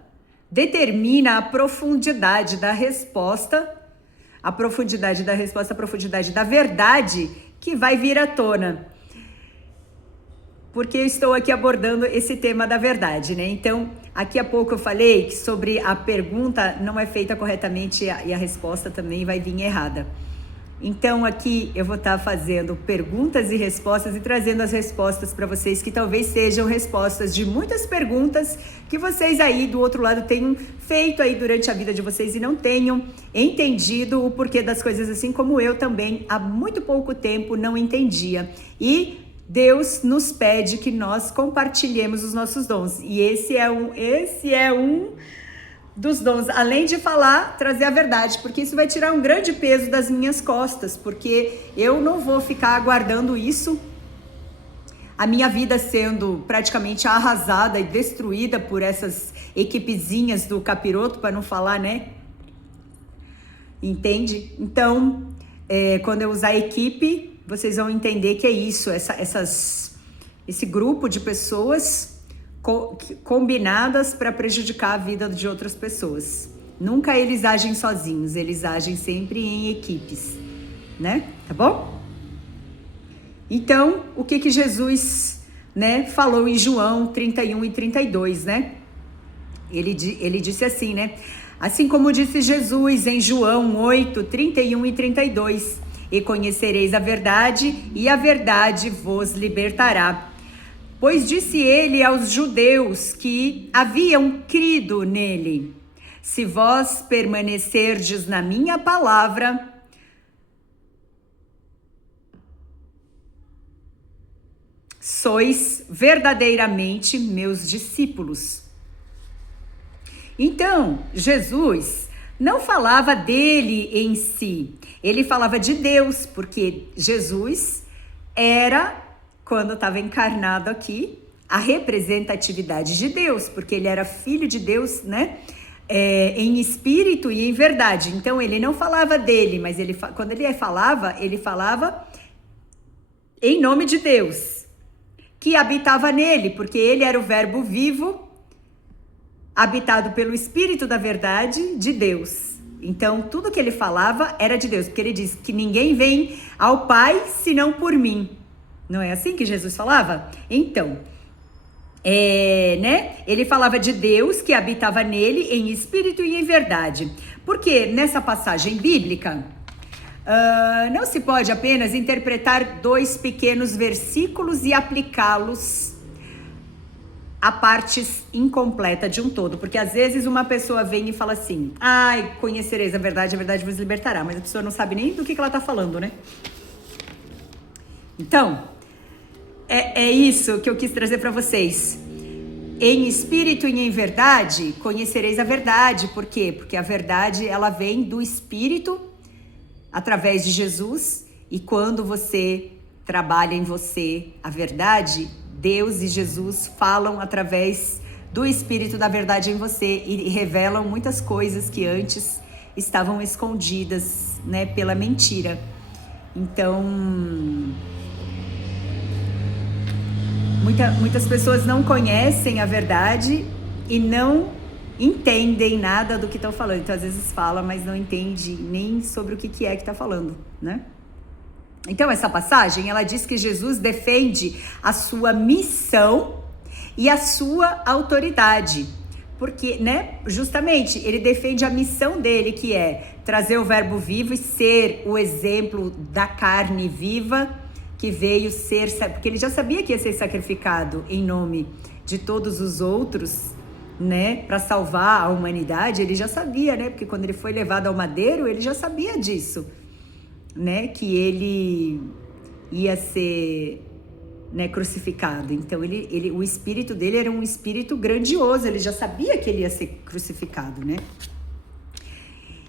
determina a profundidade da resposta, a profundidade da verdade que vai vir à tona. Porque eu estou aqui abordando esse tema da verdade, né? Então, aqui a pouco eu falei que sobre a pergunta não é feita corretamente e a resposta também vai vir errada. Então aqui eu vou estar fazendo perguntas e respostas e trazendo as respostas para vocês, que talvez sejam respostas de muitas perguntas que vocês aí do outro lado tenham feito aí durante a vida de vocês e não tenham entendido o porquê das coisas, assim como eu também há muito pouco tempo não entendia. E Deus nos pede que nós compartilhemos os nossos dons, e esse é um dos dons, além de falar, trazer a verdade, porque isso vai tirar um grande peso das minhas costas, porque eu não vou ficar aguardando isso, a minha vida sendo praticamente arrasada e destruída por essas equipezinhas do capiroto, para não falar, né? Entende? Então, quando eu usar equipe, vocês vão entender que é isso, esse grupo de pessoas combinadas para prejudicar a vida de outras pessoas. Nunca eles agem sozinhos, eles agem sempre em equipes, né? Tá bom? Então, o que Jesus, né, falou em João 31 e 32, né? Ele disse assim, né? Assim como disse Jesus em João 8, 31 e 32, e conhecereis a verdade, e a verdade vos libertará. Pois disse ele aos judeus que haviam crido nele: se vós permanecerdes na minha palavra, sois verdadeiramente meus discípulos. Então, Jesus não falava dele em si, ele falava de Deus, porque Jesus era, quando estava encarnado aqui, a representatividade de Deus, porque ele era filho de Deus, né? Em espírito e em verdade. Então, ele não falava dele, mas quando ele falava em nome de Deus, que habitava nele, porque ele era o verbo vivo, habitado pelo Espírito da verdade de Deus. Então, tudo que ele falava era de Deus, porque ele diz que ninguém vem ao Pai senão por mim. Não é assim que Jesus falava? Então, né? Ele falava de Deus que habitava nele em espírito e em verdade. Porque nessa passagem bíblica, não se pode apenas interpretar 2 pequenos versículos e aplicá-los a parte incompleta de um todo, porque às vezes uma pessoa vem e fala assim: ai, conhecereis a verdade vos libertará, mas a pessoa não sabe nem do que ela tá falando, né? Então, é isso que eu quis trazer para vocês. Em espírito e em verdade, conhecereis a verdade. Por quê? Porque a verdade, ela vem do Espírito, através de Jesus, e quando você trabalha em você a verdade, Deus e Jesus falam através do Espírito da verdade em você e revelam muitas coisas que antes estavam escondidas, né, pela mentira. Então, muitas pessoas não conhecem a verdade e não entendem nada do que estão falando. Então, às vezes fala, mas não entende nem sobre o que é que está falando, né? Então, essa passagem, ela diz que Jesus defende a sua missão e a sua autoridade. Porque, né, justamente, ele defende a missão dele, que é trazer o verbo vivo e ser o exemplo da carne viva que veio ser... Porque ele já sabia que ia ser sacrificado em nome de todos os outros, né, para salvar a humanidade. Ele já sabia, né, porque quando ele foi levado ao madeiro, ele já sabia disso, né, que ele ia ser, né, crucificado. Então o espírito dele era um espírito grandioso, ele já sabia que ele ia ser crucificado, né?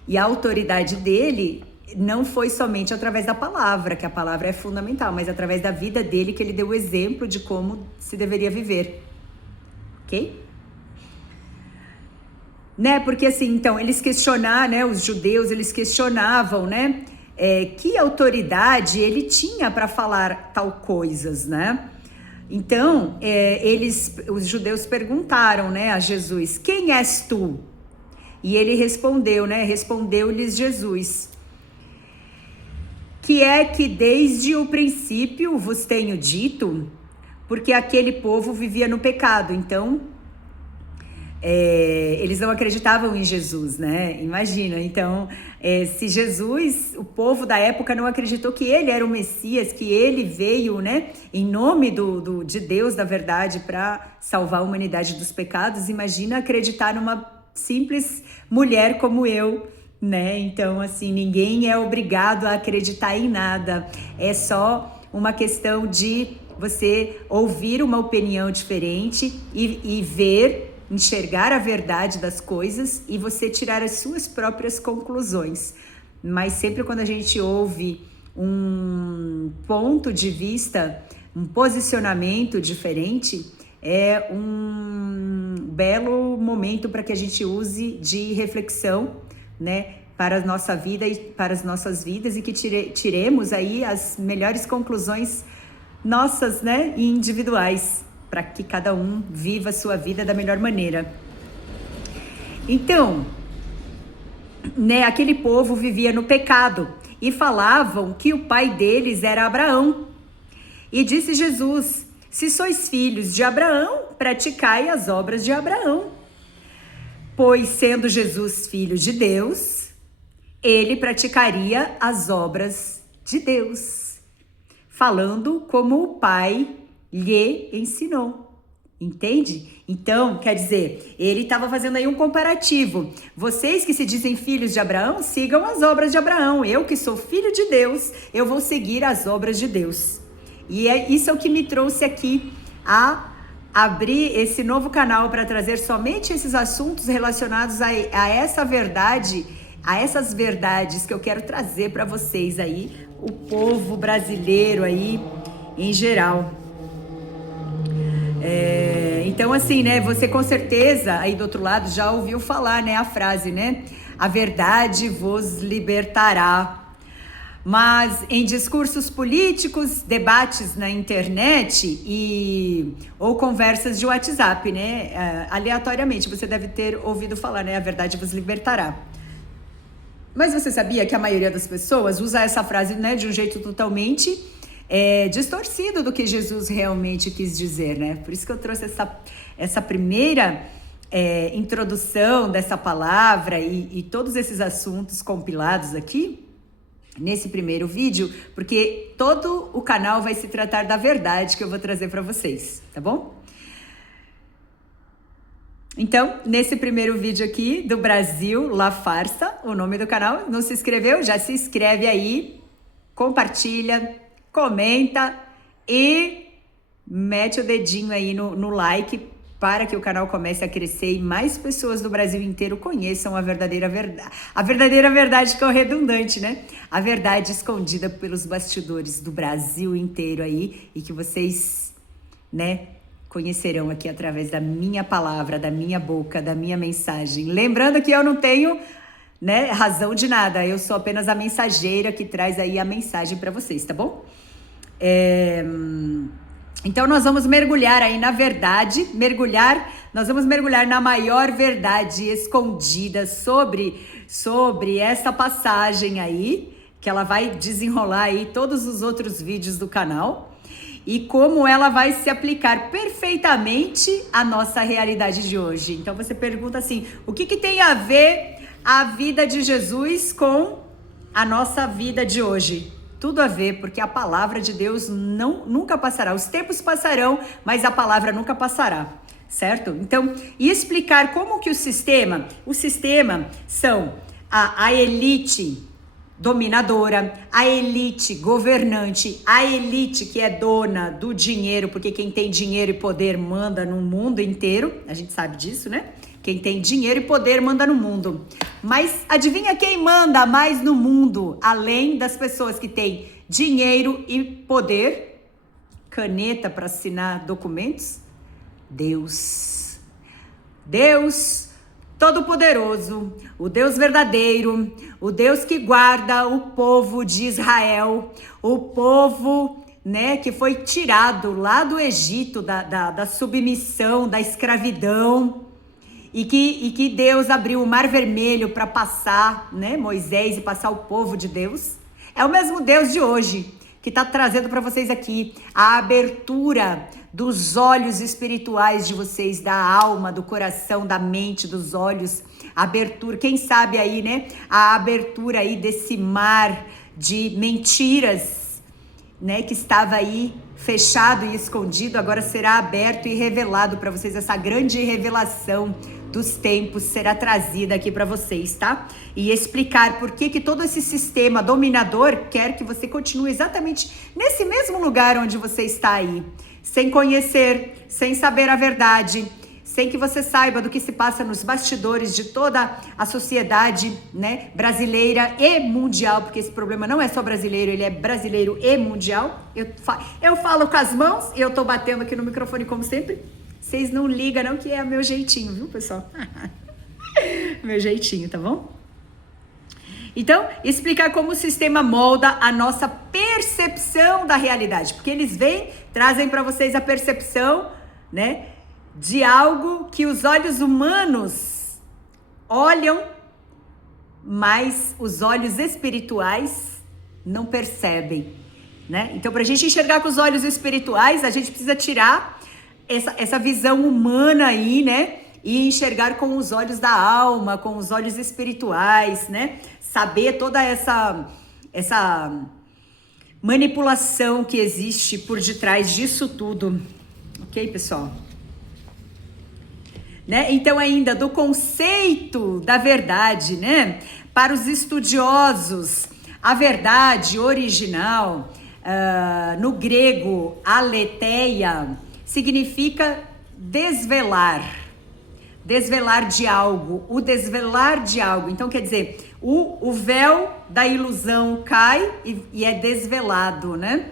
E a autoridade dele não foi somente através da palavra, que a palavra é fundamental, mas através da vida dele, que ele deu o exemplo de como se deveria viver, ok? Né, porque assim, então, eles questionaram, né, os judeus, eles questionavam, né, que autoridade ele tinha para falar tal coisas, né? Então, os judeus perguntaram, né, a Jesus: quem és tu? E ele respondeu, né? Respondeu-lhes Jesus: que é que desde o princípio vos tenho dito, porque aquele povo vivia no pecado. Então, eles não acreditavam em Jesus, né? Imagina, então, se Jesus, o povo da época não acreditou que ele era o Messias, que ele veio, né, em nome de Deus, da verdade, para salvar a humanidade dos pecados, imagina acreditar numa simples mulher como eu, né? Então, assim, ninguém é obrigado a acreditar em nada, é só uma questão de você ouvir uma opinião diferente e ver, enxergar a verdade das coisas e você tirar as suas próprias conclusões. Mas sempre quando a gente ouve um ponto de vista, um posicionamento diferente, é um belo momento para que a gente use de reflexão, né, para a nossa vida e para as nossas vidas, e que tiremos aí as melhores conclusões nossas, né, e individuais, para que cada um viva a sua vida da melhor maneira. Então, né, aquele povo vivia no pecado e falavam que o pai deles era Abraão. E disse Jesus: se sois filhos de Abraão, praticai as obras de Abraão. Pois sendo Jesus filho de Deus, ele praticaria as obras de Deus, falando como o Pai lhe ensinou. Entende? Então, quer dizer, ele estava fazendo aí um comparativo. Vocês que se dizem filhos de Abraão, sigam as obras de Abraão. Eu que sou filho de Deus, eu vou seguir as obras de Deus. E isso é o que me trouxe aqui a abrir esse novo canal para trazer somente esses assuntos relacionados a essa verdade, a essas verdades que eu quero trazer para vocês aí, o povo brasileiro aí em geral. Então assim, né, você com certeza aí do outro lado já ouviu falar, né, a frase, né, a verdade vos libertará. Mas em discursos políticos, debates na internet ou conversas de WhatsApp, né, aleatoriamente você deve ter ouvido falar, né, a verdade vos libertará. Mas você sabia que a maioria das pessoas usa essa frase, né, de um jeito totalmente distorcido do que Jesus realmente quis dizer, né? Por isso que eu trouxe essa primeira introdução dessa palavra e todos esses assuntos compilados aqui nesse primeiro vídeo, porque todo o canal vai se tratar da verdade que eu vou trazer para vocês, tá bom? Então, nesse primeiro vídeo aqui do Brasil, La Farsa, o nome do canal, não se inscreveu? Já se inscreve aí, compartilha, comenta e mete o dedinho aí no like para que o canal comece a crescer e mais pessoas do Brasil inteiro conheçam a verdadeira verdade. A verdadeira verdade que é o redundante, né? A verdade escondida pelos bastidores do Brasil inteiro aí e que vocês, né, conhecerão aqui através da minha palavra, da minha boca, da minha mensagem. Lembrando que eu não tenho, né, razão de nada, eu sou apenas a mensageira que traz aí a mensagem para vocês, tá bom? Então nós vamos mergulhar aí na verdade, nós vamos mergulhar na maior verdade escondida sobre essa passagem aí, que ela vai desenrolar aí todos os outros vídeos do canal e como ela vai se aplicar perfeitamente à nossa realidade de hoje. Então você pergunta assim, o que tem a ver a vida de Jesus com a nossa vida de hoje? Tudo a ver, porque a palavra de Deus nunca passará. Os tempos passarão, mas a palavra nunca passará, certo? Então, e explicar como que o sistema são a elite dominadora, a elite governante, a elite que é dona do dinheiro, porque quem tem dinheiro e poder manda no mundo inteiro, a gente sabe disso, né? Quem tem dinheiro e poder manda no mundo. Mas adivinha quem manda mais no mundo, além das pessoas que têm dinheiro e poder? Caneta para assinar documentos? Deus. Deus Todo-Poderoso, o Deus verdadeiro, o Deus que guarda o povo de Israel, o povo, né, que foi tirado lá do Egito, da submissão, da escravidão. E que Deus abriu o Mar Vermelho para passar, né, Moisés e passar o povo de Deus. É o mesmo Deus de hoje que está trazendo para vocês aqui a abertura dos olhos espirituais de vocês, da alma, do coração, da mente, dos olhos, a abertura, quem sabe aí, né, a abertura aí desse mar de mentiras, né, que estava aí fechado e escondido, agora será aberto e revelado para vocês. Essa grande revelação dos tempos será trazida aqui para vocês, tá? E explicar por que todo esse sistema dominador quer que você continue exatamente nesse mesmo lugar onde você está aí, sem conhecer, sem saber a verdade, sem que você saiba do que se passa nos bastidores de toda a sociedade, né, brasileira e mundial, porque esse problema não é só brasileiro, ele é brasileiro e mundial. Eu falo com as mãos e eu tô batendo aqui no microfone como sempre. Vocês não ligam não, que é o meu jeitinho, viu, pessoal? Meu jeitinho, tá bom? Então, explicar como o sistema molda a nossa percepção da realidade, porque eles trazem para vocês a percepção, né, de algo que os olhos humanos olham, mas os olhos espirituais não percebem. né? Então, para a gente enxergar com os olhos espirituais, a gente precisa tirar essa visão humana aí, né? E enxergar com os olhos da alma, com os olhos espirituais, né? Saber toda essa manipulação que existe por detrás disso tudo. Ok, pessoal? Né? Então, ainda do conceito da verdade, né? Para os estudiosos, a verdade original, no grego, aletheia, significa desvelar. Desvelar de algo, o desvelar de algo. Então, quer dizer, o véu da ilusão cai e é desvelado, né?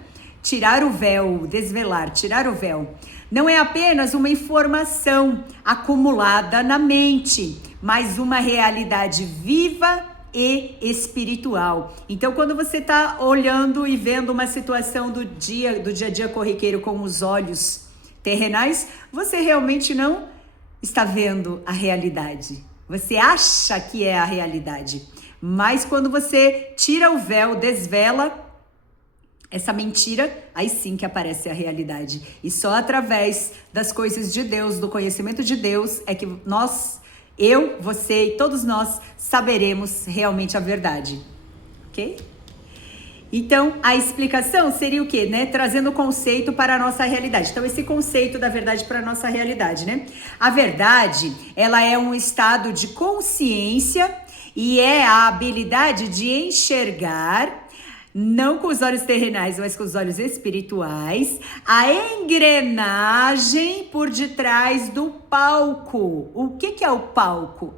Tirar o véu, desvelar, tirar o véu. Não é apenas uma informação acumulada na mente, mas uma realidade viva e espiritual. Então, quando você está olhando e vendo uma situação do dia a dia corriqueiro com os olhos terrenais, você realmente não está vendo a realidade. Você acha que é a realidade, mas quando você tira o véu, desvela essa mentira, aí sim que aparece a realidade. E só através das coisas de Deus, do conhecimento de Deus, é que nós, eu, você e todos nós saberemos realmente a verdade. Ok? Então, a explicação seria o quê, né? Trazendo o conceito para a nossa realidade. Então, esse conceito da verdade para a nossa realidade, né? A verdade, ela é um estado de consciência e é a habilidade de enxergar, não com os olhos terrenais, mas com os olhos espirituais, a engrenagem por detrás do palco. O que é o palco?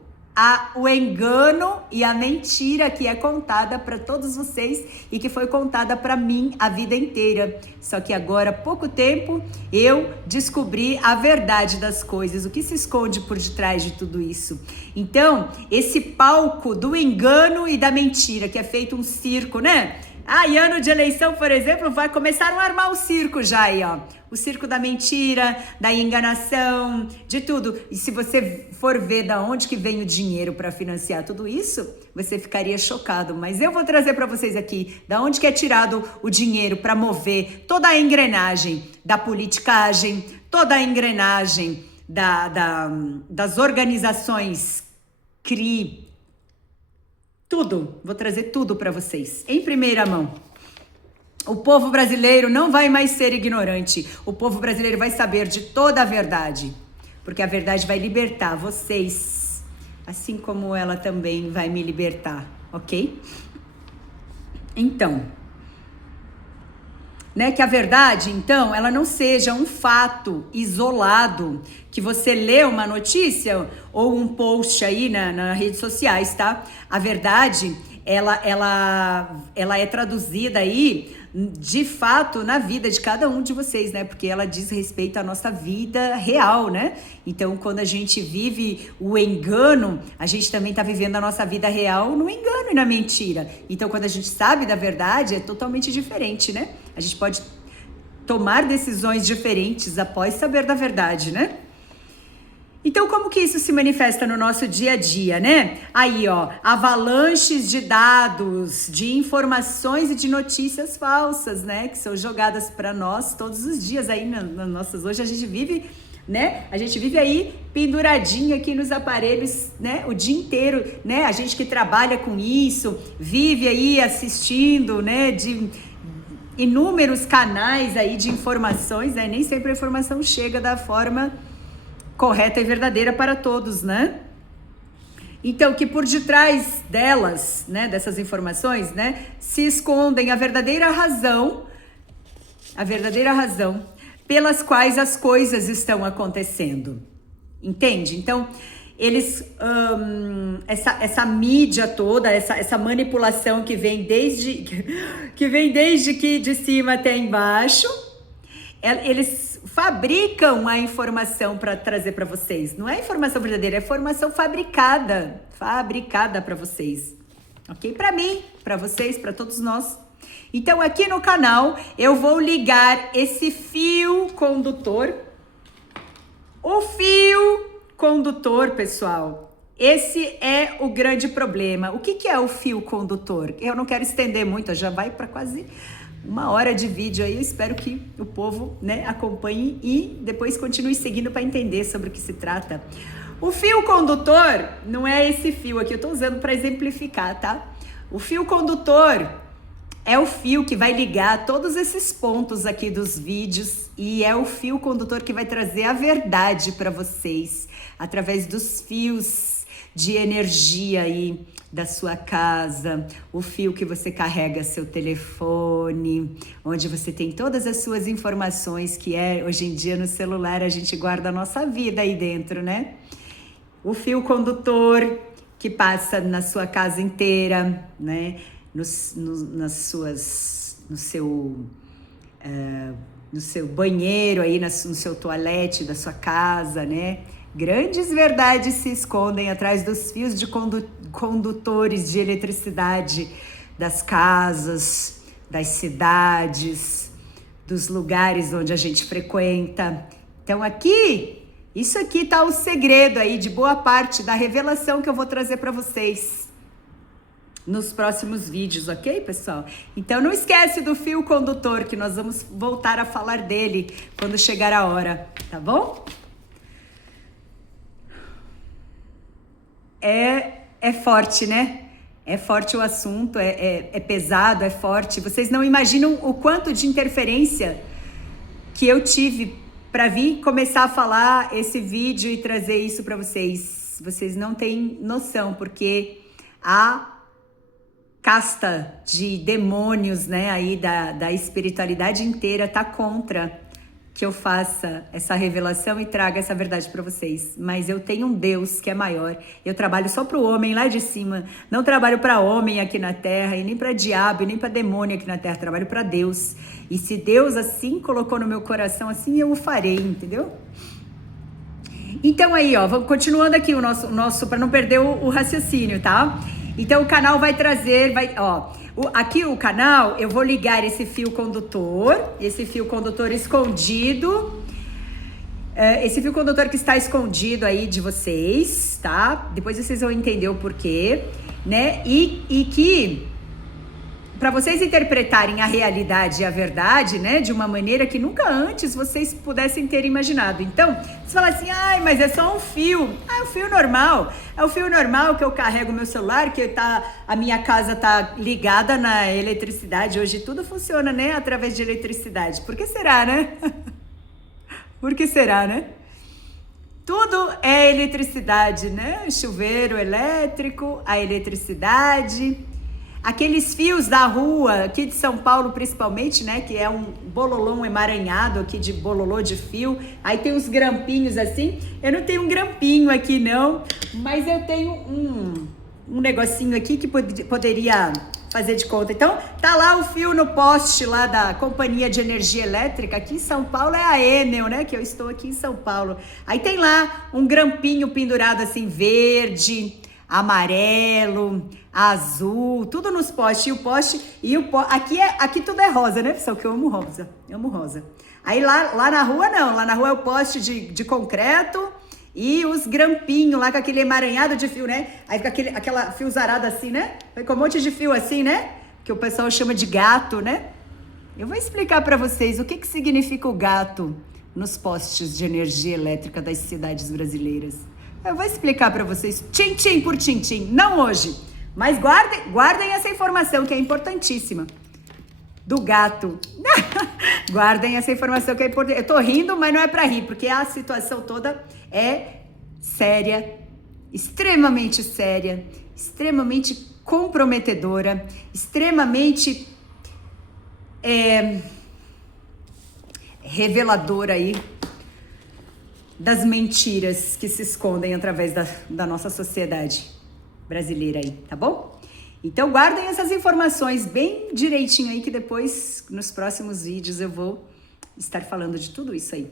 O engano e a mentira que é contada para todos vocês e que foi contada para mim a vida inteira. Só que agora, há pouco tempo, eu descobri a verdade das coisas, o que se esconde por detrás de tudo isso. Então, esse palco do engano e da mentira, que é feito um circo, né? Em ano de eleição, por exemplo, começaram a armar o circo já aí, ó. O circo da mentira, da enganação, de tudo. E se você for ver da onde que vem o dinheiro para financiar tudo isso, você ficaria chocado. Mas eu vou trazer para vocês aqui da onde que é tirado o dinheiro para mover toda a engrenagem da politicagem, toda a engrenagem das organizações CRI, tudo, vou trazer tudo para vocês, em primeira mão. O povo brasileiro não vai mais ser ignorante. O povo brasileiro vai saber de toda a verdade. Porque a verdade vai libertar vocês, assim como ela também vai me libertar, ok? Então, né, que a verdade, então, ela não seja um fato isolado, que você lê uma notícia ou um post aí nas redes sociais, tá? A verdade, ela é traduzida aí, de fato, na vida de cada um de vocês, né? Porque ela diz respeito à nossa vida real, né? Então, quando a gente vive o engano, a gente também tá vivendo a nossa vida real no engano e na mentira. Então, quando a gente sabe da verdade, é totalmente diferente, né? A gente pode tomar decisões diferentes após saber da verdade, né? Então, como que isso se manifesta no nosso dia a dia, né? Aí, ó, avalanches de dados, de informações e de notícias falsas, né? Que são jogadas para nós todos os dias aí nas nossas... Hoje a gente vive, né? A gente vive aí penduradinho aqui nos aparelhos, né? O dia inteiro, né? A gente que trabalha com isso, vive aí assistindo, né? De inúmeros canais aí de informações, né? Nem sempre a informação chega da forma correta e verdadeira para todos, né? Então, que por detrás delas, né, dessas informações, né, se escondem a verdadeira razão pelas quais as coisas estão acontecendo. Entende? Então, eles, essa mídia toda, essa manipulação que vem desde que de cima até embaixo, eles fabricam a informação para trazer para vocês. Não é informação verdadeira, é informação fabricada para vocês. Ok? Para mim, para vocês, para todos nós. Então, aqui no canal, eu vou ligar esse fio condutor. O fio condutor, pessoal, esse é o grande problema. O que é o fio condutor? Eu não quero estender muito, já vai para quase 1 hora de vídeo aí, eu espero que o povo, né, acompanhe e depois continue seguindo para entender sobre o que se trata. O fio condutor não é esse fio aqui, eu tô usando para exemplificar, tá? O fio condutor é o fio que vai ligar todos esses pontos aqui dos vídeos e é o fio condutor que vai trazer a verdade para vocês através dos fios de energia aí da sua casa, o fio que você carrega seu telefone, onde você tem todas as suas informações, que hoje em dia no celular a gente guarda a nossa vida aí dentro, né? O fio condutor que passa na sua casa inteira, né? No seu banheiro aí, no seu toalete da sua casa, né? Grandes verdades se escondem atrás dos fios de condutores de eletricidade das casas, das cidades, dos lugares onde a gente frequenta. Então isso aqui tá o segredo aí de boa parte da revelação que eu vou trazer para vocês nos próximos vídeos, ok, pessoal? Então não esquece do fio condutor, que nós vamos voltar a falar dele quando chegar a hora, tá bom? É forte, né? É forte o assunto, é pesado, é forte. Vocês não imaginam o quanto de interferência que eu tive para vir começar a falar esse vídeo e trazer isso para vocês. Vocês não têm noção, porque a casta de demônios, né, aí da espiritualidade inteira tá contra que eu faça essa revelação e traga essa verdade para vocês. Mas eu tenho um Deus que é maior. Eu trabalho só para o homem lá de cima. Não trabalho para homem aqui na terra, e nem para diabo, e nem para demônio aqui na terra. Trabalho para Deus. E se Deus assim colocou no meu coração, assim eu o farei, entendeu? Então aí, ó, vamos continuando aqui o nosso para não perder o raciocínio, tá? Então o canal vai trazer, aqui o canal, eu vou ligar esse fio condutor escondido, esse fio condutor que está escondido aí de vocês, tá? Depois vocês vão entender o porquê, né? E que, para vocês interpretarem a realidade e a verdade, né, de uma maneira que nunca antes vocês pudessem ter imaginado. Então, você fala assim, ai, mas é só um fio. Ah, é um fio normal. É o fio normal que eu carrego meu celular, que a minha casa tá ligada na eletricidade. Hoje tudo funciona, né, através de eletricidade. Por que será, né? Por que será, né? Tudo é eletricidade, né? O chuveiro elétrico, a eletricidade. Aqueles fios da rua, aqui de São Paulo principalmente, né, que é um bololão emaranhado aqui de bololô de fio, aí tem uns grampinhos assim, eu não tenho um grampinho aqui não, mas eu tenho um negocinho aqui que poderia fazer de conta. Então, tá lá o fio no poste lá da Companhia de Energia Elétrica, aqui em São Paulo é a Enel, né, que eu estou aqui em São Paulo. Aí tem lá um grampinho pendurado assim, verde, amarelo, azul, tudo nos postes. Aqui tudo é rosa, né, pessoal? Que eu amo rosa. Aí lá na rua não, lá na rua é o poste de concreto e os grampinhos lá com aquele emaranhado de fio, né? Aí fica aquela fiozarada assim, né? Com um monte de fio assim, né? Que o pessoal chama de gato, né? Eu vou explicar para vocês o que significa o gato nos postes de energia elétrica das cidades brasileiras. Eu vou explicar para vocês, tchim-tchim por tchim-tchim, não hoje, mas guardem essa informação que é importantíssima, do gato. Guardem essa informação que é importante. Eu tô rindo, mas não é para rir, porque a situação toda é séria, extremamente comprometedora, extremamente reveladora aí, das mentiras que se escondem através da nossa sociedade brasileira aí, tá bom? Então guardem essas informações bem direitinho aí, que depois, nos próximos vídeos, eu vou estar falando de tudo isso aí.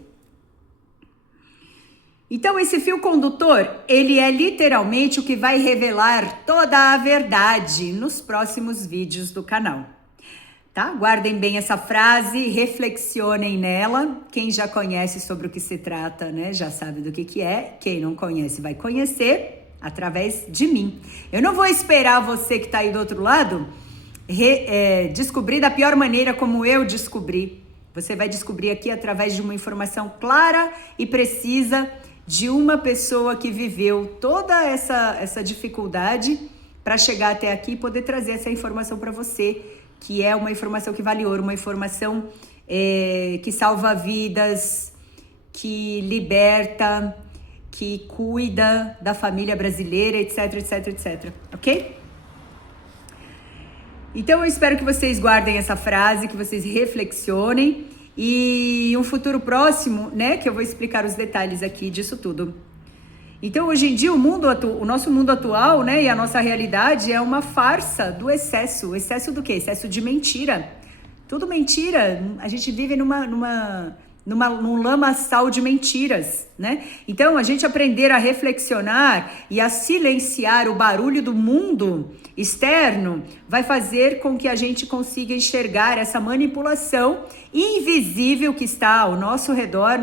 Então esse fio condutor, ele é literalmente o que vai revelar toda a verdade nos próximos vídeos do canal. Tá? Guardem bem essa frase, reflexionem nela. Quem já conhece sobre o que se trata, né, já sabe do que é. Quem não conhece vai conhecer através de mim. Eu não vou esperar você que tá aí do outro lado descobrir da pior maneira como eu descobri. Você vai descobrir aqui através de uma informação clara e precisa de uma pessoa que viveu toda essa dificuldade para chegar até aqui e poder trazer essa informação para você, que é uma informação que vale ouro, uma informação que salva vidas, que liberta, que cuida da família brasileira, etc, etc, etc, ok? Então eu espero que vocês guardem essa frase, que vocês reflexionem e um futuro próximo, né, que eu vou explicar os detalhes aqui disso tudo. Então hoje em dia o nosso mundo atual, né, e a nossa realidade é uma farsa do excesso. Excesso do quê? Excesso de mentira. Tudo mentira. A gente vive num lamaçal de mentiras, né? Então, a gente aprender a reflexionar e a silenciar o barulho do mundo externo vai fazer com que a gente consiga enxergar essa manipulação invisível que está ao nosso redor,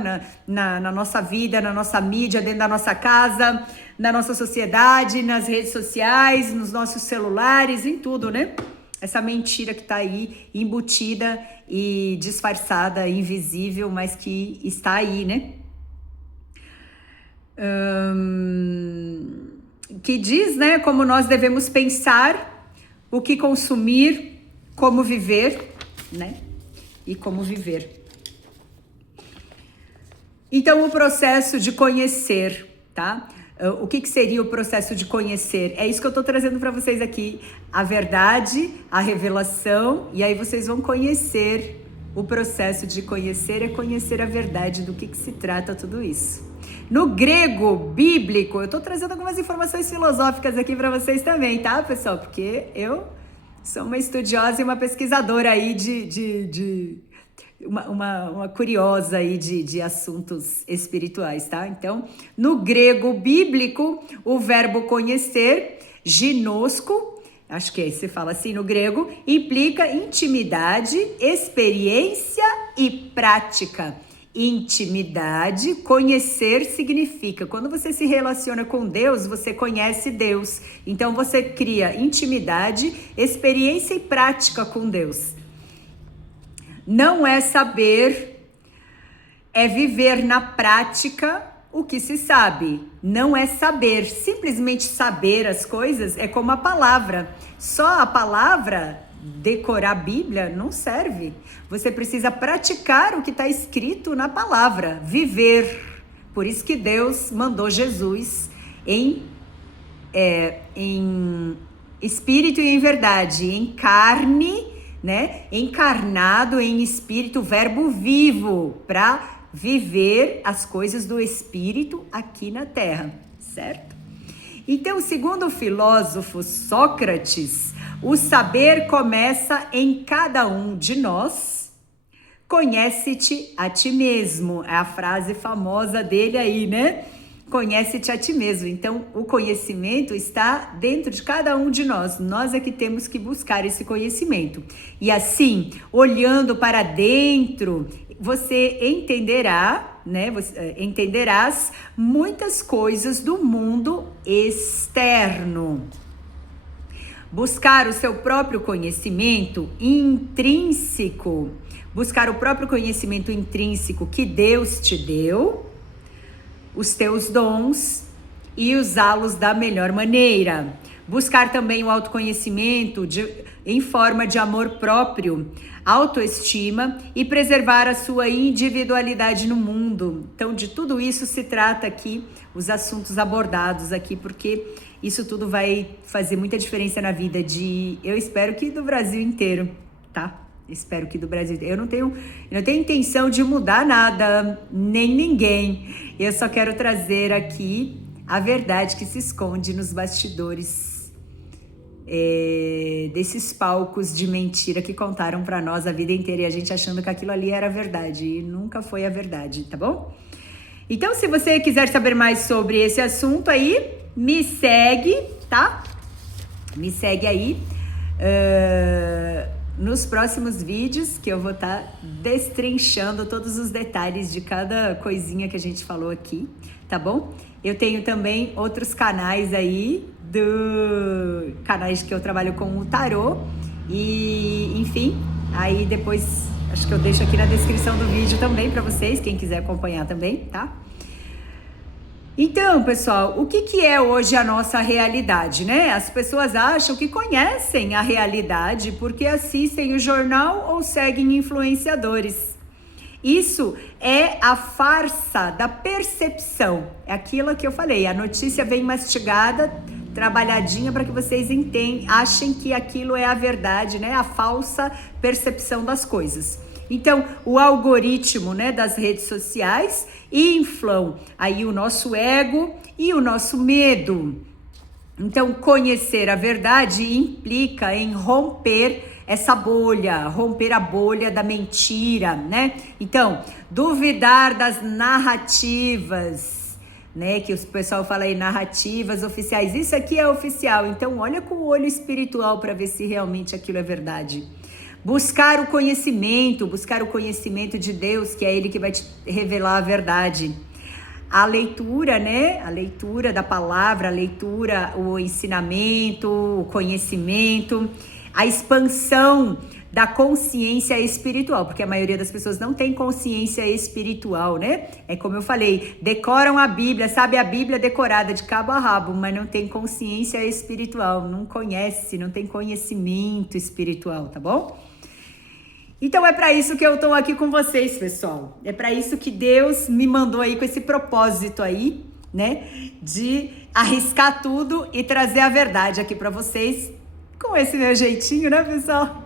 na nossa vida, na nossa mídia, dentro da nossa casa, na nossa sociedade, nas redes sociais, nos nossos celulares, em tudo, né? Essa mentira que está aí, embutida e disfarçada, invisível, mas que está aí, né? Que diz, né, como nós devemos pensar, o que consumir, como viver, né? E como viver. Então, o processo de conhecer, tá? O que seria o processo de conhecer? É isso que eu tô trazendo para vocês aqui. A verdade, a revelação, e aí vocês vão conhecer. O processo de conhecer é conhecer a verdade do que se trata tudo isso. No grego bíblico, eu tô trazendo algumas informações filosóficas aqui para vocês também, tá, pessoal? Porque eu sou uma estudiosa e uma pesquisadora aí uma curiosa aí de assuntos espirituais, tá? Então, no grego bíblico, o verbo conhecer, ginosco, acho que se fala assim no grego, implica intimidade, experiência e prática. Intimidade, conhecer significa, quando você se relaciona com Deus, você conhece Deus. Então, você cria intimidade, experiência e prática com Deus. Não é saber, é viver na prática o que se sabe. Não é saber, simplesmente saber as coisas é como a palavra. Só a palavra, decorar a Bíblia, não serve. Você precisa praticar o que está escrito na palavra, viver. Por isso que Deus mandou Jesus em espírito e em verdade, em carne, né? Encarnado em espírito, verbo vivo, para viver as coisas do espírito aqui na terra, certo? Então, segundo o filósofo Sócrates, o saber começa em cada um de nós. Conhece-te a ti mesmo, é a frase famosa dele aí, né? Conhece-te a ti mesmo. Então, o conhecimento está dentro de cada um de nós. Nós é que temos que buscar esse conhecimento. E assim, olhando para dentro, você entenderá, né? Entenderás muitas coisas do mundo externo. Buscar o seu próprio conhecimento intrínseco, buscar o próprio conhecimento intrínseco que Deus te deu, os teus dons e usá-los da melhor maneira. Buscar também o autoconhecimento em forma de amor próprio, autoestima e preservar a sua individualidade no mundo. Então, de tudo isso se trata aqui, os assuntos abordados aqui, porque isso tudo vai fazer muita diferença na vida eu espero que do Brasil inteiro, tá? Espero que do Brasil. Eu não tenho intenção de mudar nada, nem ninguém. Eu só quero trazer aqui a verdade que se esconde nos bastidores desses palcos de mentira que contaram pra nós a vida inteira e a gente achando que aquilo ali era verdade e nunca foi a verdade, tá bom? Então, se você quiser saber mais sobre esse assunto aí, me segue, tá? Me segue aí. Nos próximos vídeos que eu vou estar destrinchando todos os detalhes de cada coisinha que a gente falou aqui, tá bom? Eu tenho também outros canais aí, canais que eu trabalho com o tarô E, enfim, aí depois acho que eu deixo aqui na descrição do vídeo também para vocês, quem quiser acompanhar também, tá? Então, pessoal, o que é hoje a nossa realidade, né? As pessoas acham que conhecem a realidade porque assistem o jornal ou seguem influenciadores. Isso é a farsa da percepção. É aquilo que eu falei, a notícia vem mastigada, trabalhadinha para que vocês achem que aquilo é a verdade, né? A falsa percepção das coisas. Então, o algoritmo, né, das redes sociais inflam aí o nosso ego e o nosso medo. Então, conhecer a verdade implica em romper essa bolha, romper a bolha da mentira, né? Então, duvidar das narrativas, né? Que o pessoal fala aí, narrativas oficiais. Isso aqui é oficial, então olha com o olho espiritual para ver se realmente aquilo é verdade. Buscar o conhecimento de Deus, que é Ele que vai te revelar a verdade. A leitura, né? A leitura da palavra, a leitura, o ensinamento, o conhecimento, a expansão da consciência espiritual, porque a maioria das pessoas não tem consciência espiritual, né? É como eu falei, decoram a Bíblia, sabe a Bíblia decorada de cabo a rabo, mas não tem consciência espiritual, não conhece, não tem conhecimento espiritual, tá bom? Então é para isso que eu tô aqui com vocês, pessoal. É para isso que Deus me mandou aí com esse propósito aí, né, de arriscar tudo e trazer a verdade aqui para vocês, com esse meu jeitinho, né, pessoal?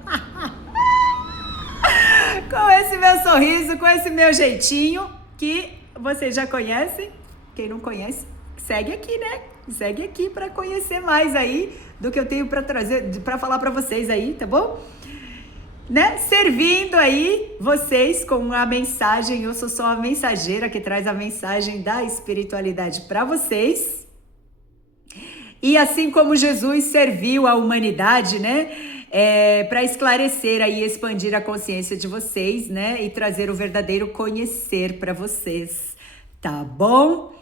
Com esse meu sorriso, com esse meu jeitinho, que vocês já conhecem. Quem não conhece, segue aqui, né? Segue aqui para conhecer mais aí do que eu tenho para trazer, para falar para vocês aí, tá bom? Né? Servindo aí vocês com a mensagem, eu sou só a mensageira que traz a mensagem da espiritualidade para vocês. E assim como Jesus serviu a humanidade, né? Para esclarecer aí, expandir a consciência de vocês, né? E trazer o verdadeiro conhecer para vocês, tá bom?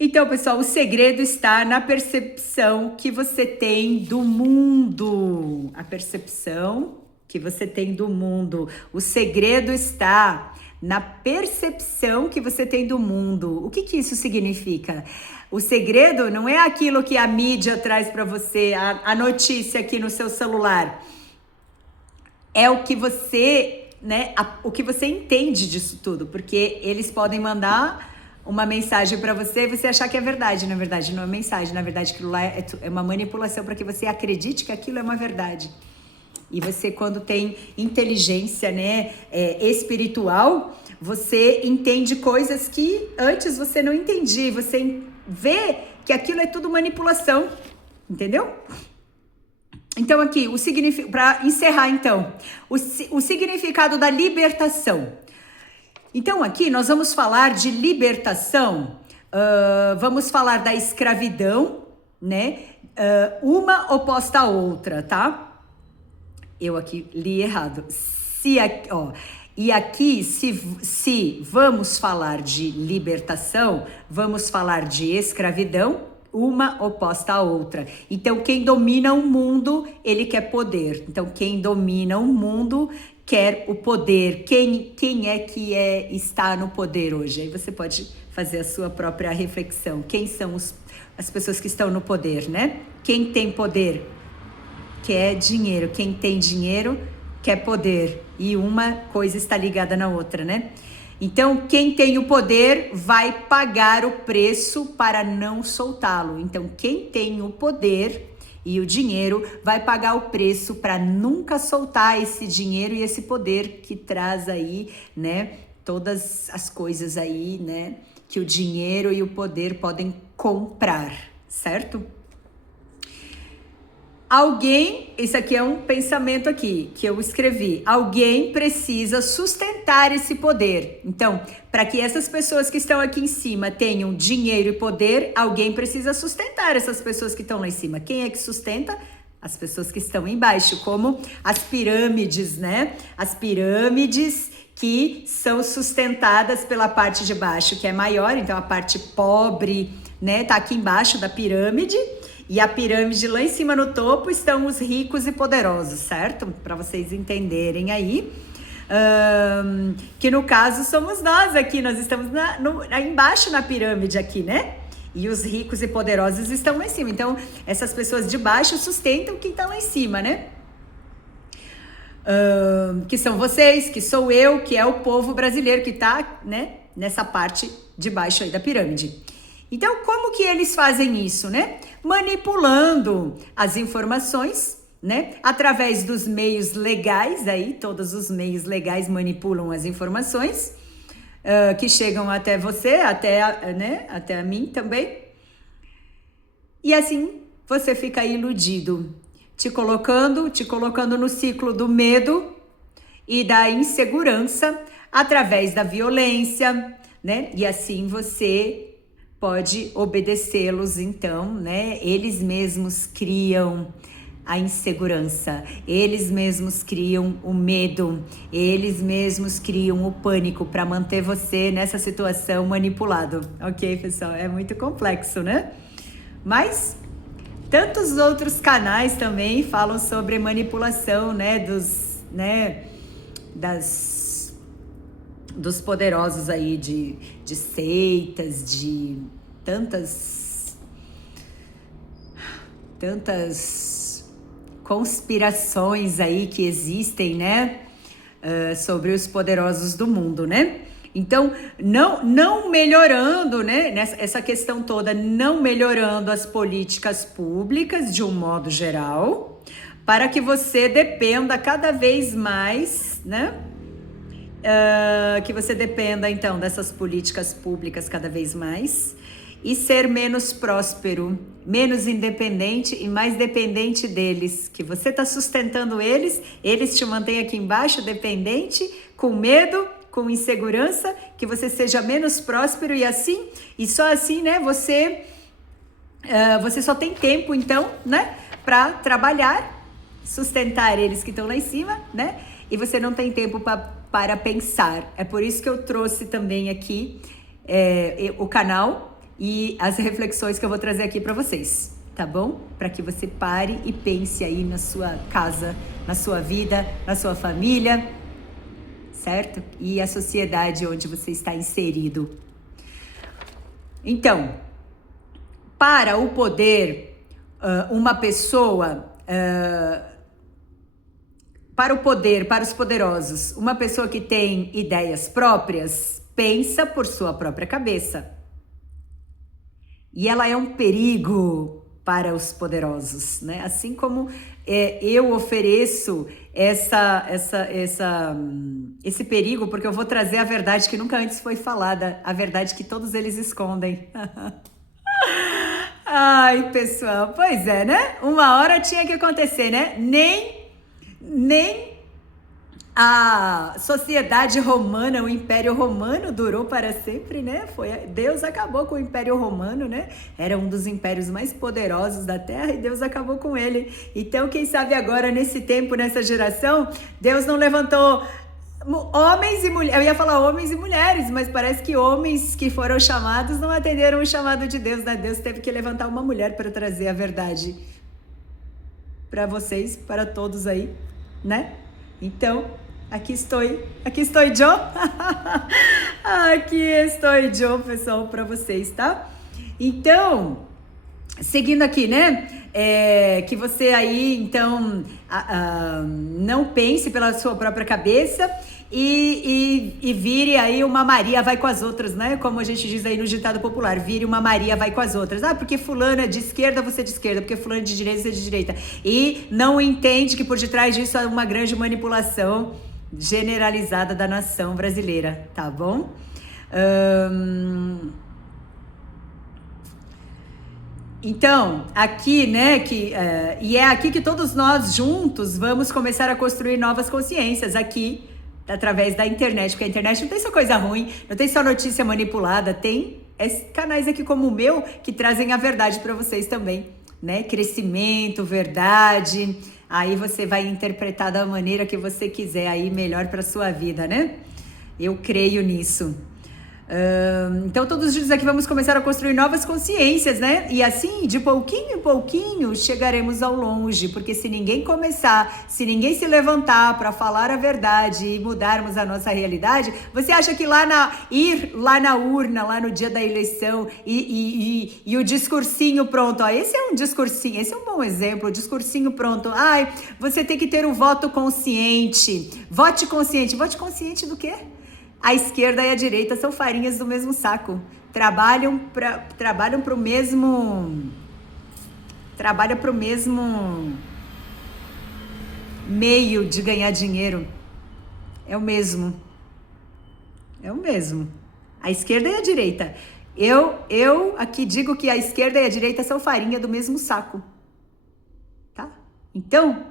Então, pessoal, o segredo está na percepção que você tem do mundo. A percepção que você tem do mundo. O segredo está na percepção que você tem do mundo. O que isso significa? O segredo não é aquilo que a mídia traz para você, a notícia aqui no seu celular. É o que você, né, o que você entende disso tudo, porque eles podem mandar uma mensagem para você e você achar que é verdade. Na verdade, não é mensagem. Na verdade, aquilo lá é uma manipulação para que você acredite que aquilo é uma verdade. E você, quando tem inteligência, né, espiritual, você entende coisas que antes você não entendia. Você vê que aquilo é tudo manipulação, entendeu? Então aqui, para encerrar então, o significado da libertação. Então aqui nós vamos falar de libertação, vamos falar da escravidão, né? Uma oposta à outra, tá? Eu aqui li errado. E aqui, se vamos falar de libertação, vamos falar de escravidão, uma oposta à outra. Então, quem domina o mundo, ele quer poder. Então, quem domina o mundo quer o poder. Quem é que está no poder hoje? Aí você pode fazer a sua própria reflexão. Quem são as pessoas que estão no poder, né? Quem tem poder quer dinheiro. Quem tem dinheiro quer poder. E uma coisa está ligada na outra, né? Então, quem tem o poder vai pagar o preço para não soltá-lo. Então, quem tem o poder e o dinheiro vai pagar o preço para nunca soltar esse dinheiro e esse poder que traz aí, né, todas as coisas aí, né, que o dinheiro e o poder podem comprar, certo? Esse aqui é um pensamento aqui que eu escrevi. Alguém precisa sustentar esse poder. Então, para que essas pessoas que estão aqui em cima tenham dinheiro e poder, alguém precisa sustentar essas pessoas que estão lá em cima. Quem é que sustenta? As pessoas que estão embaixo, como as pirâmides, né? As pirâmides que são sustentadas pela parte de baixo, que é maior. Então, a parte pobre, né, tá aqui embaixo da pirâmide. E a pirâmide lá em cima no topo estão os ricos e poderosos, certo? Para vocês entenderem aí. Que no caso somos nós aqui, nós estamos embaixo na pirâmide aqui, né? E os ricos e poderosos estão lá em cima. Então, essas pessoas de baixo sustentam quem está lá em cima, né? Que são vocês, que sou eu, que é o povo brasileiro que está, né, nessa parte de baixo aí da pirâmide. Então, como que eles fazem isso, né? Manipulando as informações, né? Através dos meios legais, aí todos os meios legais manipulam as informações que chegam até você, até a mim também. E assim você fica iludido, te colocando no ciclo do medo e da insegurança através da violência, né? E assim você pode obedecê-los, então, né? Eles mesmos criam a insegurança, eles mesmos criam o medo, eles mesmos criam o pânico para manter você nessa situação manipulado. Ok, pessoal? É muito complexo, né? Mas tantos outros canais também falam sobre manipulação, né? Dos poderosos aí, de seitas, de tantas conspirações aí que existem, né? Sobre os poderosos do mundo, né? Então, não melhorando, né? Essa questão toda, não melhorando as políticas públicas de um modo geral, para que você dependa cada vez mais, né? Que você dependa, então, dessas políticas públicas cada vez mais e ser menos próspero, menos independente e mais dependente deles, que você está sustentando eles te mantêm aqui embaixo dependente, com medo, com insegurança, que você seja menos próspero e só assim, né, você só tem tempo, então, né, para trabalhar, sustentar eles que estão lá em cima, né, e você não tem tempo para pensar. É por isso que eu trouxe também aqui o canal e as reflexões que eu vou trazer aqui para vocês, tá bom? Para que você pare e pense aí na sua casa, na sua vida, na sua família, certo? E a sociedade onde você está inserido. Então, para o poder, uma pessoa... para o poder, para os poderosos, uma pessoa que tem ideias próprias, pensa por sua própria cabeça. E ela é um perigo para os poderosos, né? Assim como eu ofereço esse perigo, porque eu vou trazer a verdade que nunca antes foi falada, a verdade que todos eles escondem. Ai, pessoal, pois é, né? Uma hora tinha que acontecer, né? Nem a sociedade romana, o Império Romano durou para sempre, né? Deus acabou com o Império Romano, né? Era um dos impérios mais poderosos da Terra e Deus acabou com ele. Então, quem sabe agora, nesse tempo, nessa geração, Deus não levantou homens e mulheres. Eu ia falar homens e mulheres, mas parece que homens que foram chamados não atenderam o chamado de Deus, né? Deus teve que levantar uma mulher para trazer a verdade para vocês, para todos aí, né? Então, aqui estou eu. Aqui estou eu, pessoal, para vocês, tá? Então, seguindo aqui, né? Que você aí, então, não pense pela sua própria cabeça e vire aí uma Maria vai com as outras, né? Como a gente diz aí no ditado popular, vire uma Maria vai com as outras. Porque fulano é de esquerda, você é de esquerda, porque fulano é de direita, você é de direita. E não entende que por detrás disso há uma grande manipulação generalizada da nação brasileira, tá bom? Então, aqui, né, e é aqui que todos nós juntos vamos começar a construir novas consciências aqui, através da internet, porque a internet não tem só coisa ruim, não tem só notícia manipulada, tem canais aqui como o meu que trazem a verdade para vocês também, né? Crescimento, verdade, aí você vai interpretar da maneira que você quiser aí melhor para sua vida, né? Eu creio nisso. Então, todos os dias aqui vamos começar a construir novas consciências, né? E assim, de pouquinho em pouquinho, chegaremos ao longe. Porque se ninguém começar, se ninguém se levantar para falar a verdade e mudarmos a nossa realidade, você acha que ir lá na urna, lá no dia da eleição e o discursinho pronto, ó, esse é um discursinho, esse é um bom exemplo, o discursinho pronto. Ai, você tem que ter o voto consciente. Vote consciente. Vote consciente do quê? A esquerda e a direita são farinhas do mesmo saco. Trabalham para o mesmo meio de ganhar dinheiro. É o mesmo. A esquerda e a direita. Eu aqui digo que a esquerda e a direita são farinha do mesmo saco. Tá? Então,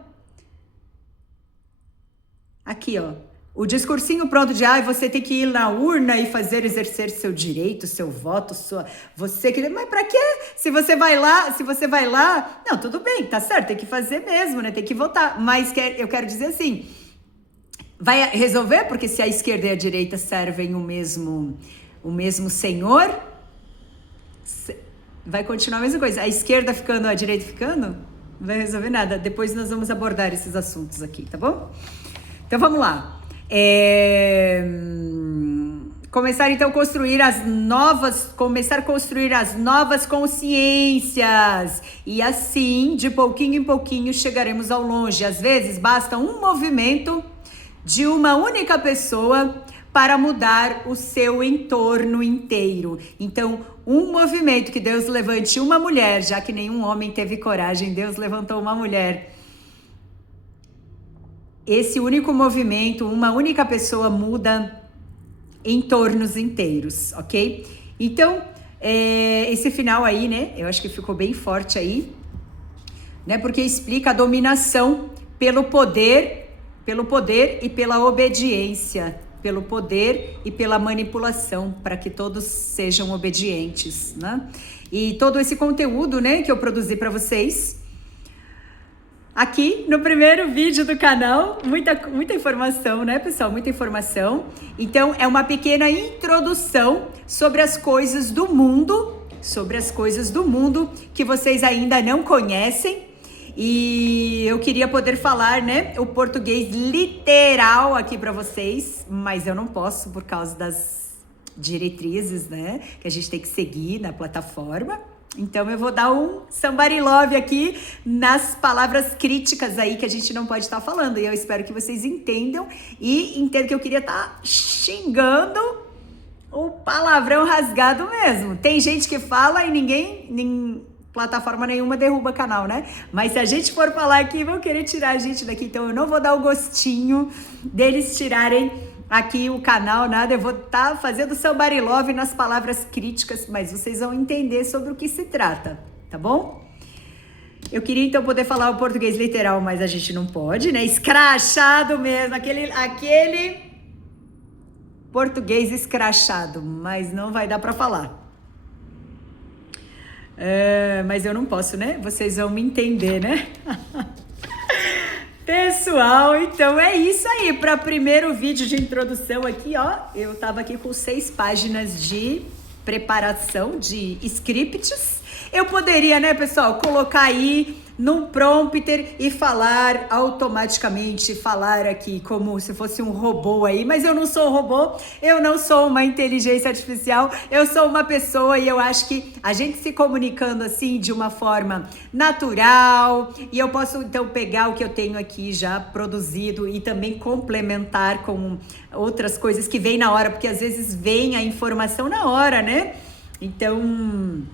aqui, ó. O discursinho pronto de você tem que ir na urna e exercer seu direito, seu voto, você que... Mas pra quê? Se você vai lá, não, tudo bem, tá certo, tem que fazer mesmo, né? Tem que votar. Mas eu quero dizer assim, vai resolver? Porque se a esquerda e a direita servem o mesmo senhor, vai continuar a mesma coisa. A esquerda ficando, a direita ficando, não vai resolver nada. Depois nós vamos abordar esses assuntos aqui, tá bom? Então vamos lá. Começar então a construir as novas consciências, e assim, de pouquinho em pouquinho, chegaremos ao longe. Às vezes basta um movimento de uma única pessoa para mudar o seu entorno inteiro. Então, um movimento que Deus levante uma mulher, já que nenhum homem teve coragem, Deus levantou uma mulher. Esse único movimento, uma única pessoa muda entornos inteiros, ok? Então, esse final aí, né? Eu acho que ficou bem forte aí, né? Porque explica a dominação pelo poder e pela obediência, pelo poder e pela manipulação, para que todos sejam obedientes, né? E todo esse conteúdo, né, que eu produzi para vocês, aqui no primeiro vídeo do canal, muita informação, né, pessoal? Muita informação. Então, é uma pequena introdução sobre as coisas do mundo, que vocês ainda não conhecem. E eu queria poder falar, né, o português literal aqui para vocês, mas eu não posso por causa das diretrizes, né, que a gente tem que seguir na plataforma. Então eu vou dar um somebody love aqui nas palavras críticas aí que a gente não pode estar falando. E eu espero que vocês entendam que eu queria estar xingando o palavrão rasgado mesmo. Tem gente que fala e nem plataforma nenhuma derruba canal, né? Mas se a gente for falar aqui, vão querer tirar a gente daqui. Então eu não vou dar o gostinho deles tirarem aqui o canal, nada. Eu vou estar fazendo somebody love nas palavras críticas, mas vocês vão entender sobre o que se trata, tá bom? Eu queria então poder falar o português literal, mas a gente não pode, né? Escrachado mesmo, aquele português escrachado, mas não vai dar para falar. Mas eu não posso, né? Vocês vão me entender, né? Pessoal, então é isso aí. Para primeiro vídeo de introdução aqui, ó, eu tava aqui com 6 páginas de preparação de scripts. Eu poderia, né, pessoal, colocar aí num prompter e falar automaticamente, falar aqui como se fosse um robô aí, mas eu não sou um robô, eu não sou uma inteligência artificial, eu sou uma pessoa e eu acho que a gente se comunicando assim de uma forma natural, e eu posso então pegar o que eu tenho aqui já produzido e também complementar com outras coisas que vêm na hora, porque às vezes vem a informação na hora, né? Então,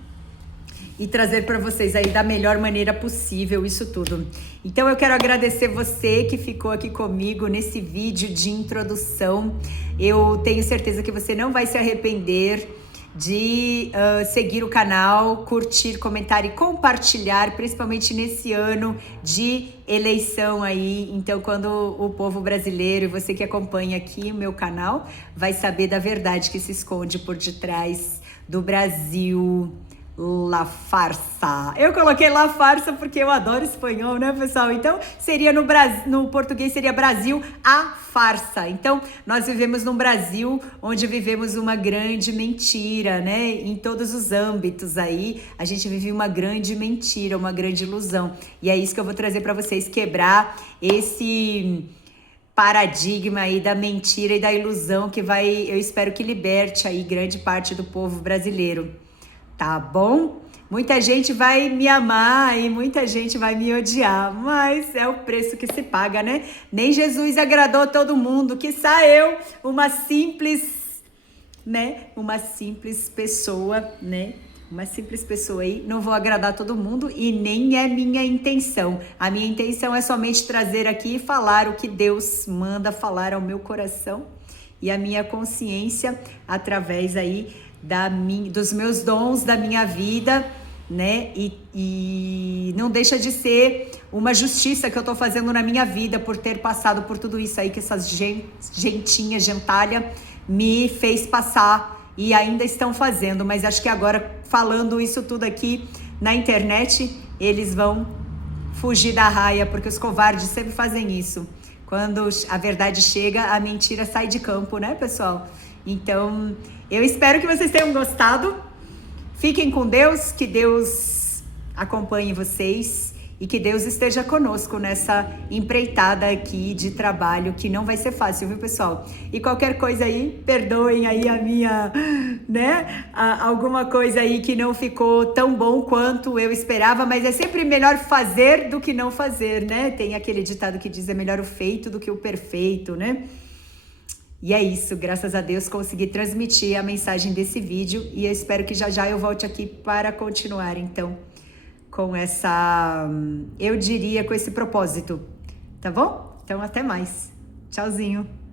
e trazer para vocês aí da melhor maneira possível isso tudo. Então eu quero agradecer você que ficou aqui comigo nesse vídeo de introdução. Eu tenho certeza que você não vai se arrepender de seguir o canal, curtir, comentar e compartilhar, principalmente nesse ano de eleição aí. Então, quando o povo brasileiro e você que acompanha aqui o meu canal vai saber da verdade que se esconde por detrás do Brasil La farsa. Eu coloquei la farsa porque eu adoro espanhol, né, pessoal? Então, seria no português seria Brasil a farsa. Então, nós vivemos num Brasil onde vivemos uma grande mentira, né? Em todos os âmbitos aí, a gente vive uma grande mentira, uma grande ilusão. E é isso que eu vou trazer para vocês, quebrar esse paradigma aí da mentira e da ilusão que vai, eu espero que liberte aí grande parte do povo brasileiro. Tá bom? Muita gente vai me amar e muita gente vai me odiar, mas é o preço que se paga, né? Nem Jesus agradou todo mundo, quiçá eu, uma simples, né? Uma simples pessoa, né? Uma simples pessoa aí, não vou agradar todo mundo e nem é minha intenção. A minha intenção é somente trazer aqui e falar o que Deus manda falar ao meu coração e a minha consciência através aí dos meus dons, da minha vida, né? E não deixa de ser uma justiça que eu tô fazendo na minha vida por ter passado por tudo isso aí que essas gentalha me fez passar e ainda estão fazendo, mas acho que agora falando isso tudo aqui na internet, eles vão fugir da raia, porque os covardes sempre fazem isso. Quando a verdade chega, a mentira sai de campo, né, pessoal? Então, eu espero que vocês tenham gostado. Fiquem com Deus, que Deus acompanhe vocês e que Deus esteja conosco nessa empreitada aqui de trabalho, que não vai ser fácil, viu, pessoal? E qualquer coisa aí, perdoem aí a minha, né, alguma coisa aí que não ficou tão bom quanto eu esperava, mas é sempre melhor fazer do que não fazer, né? Tem aquele ditado que diz, é melhor o feito do que o perfeito, né? E é isso, graças a Deus consegui transmitir a mensagem desse vídeo e eu espero que já já eu volte aqui para continuar, então, com essa, eu diria, com esse propósito, tá bom? Então, até mais. Tchauzinho.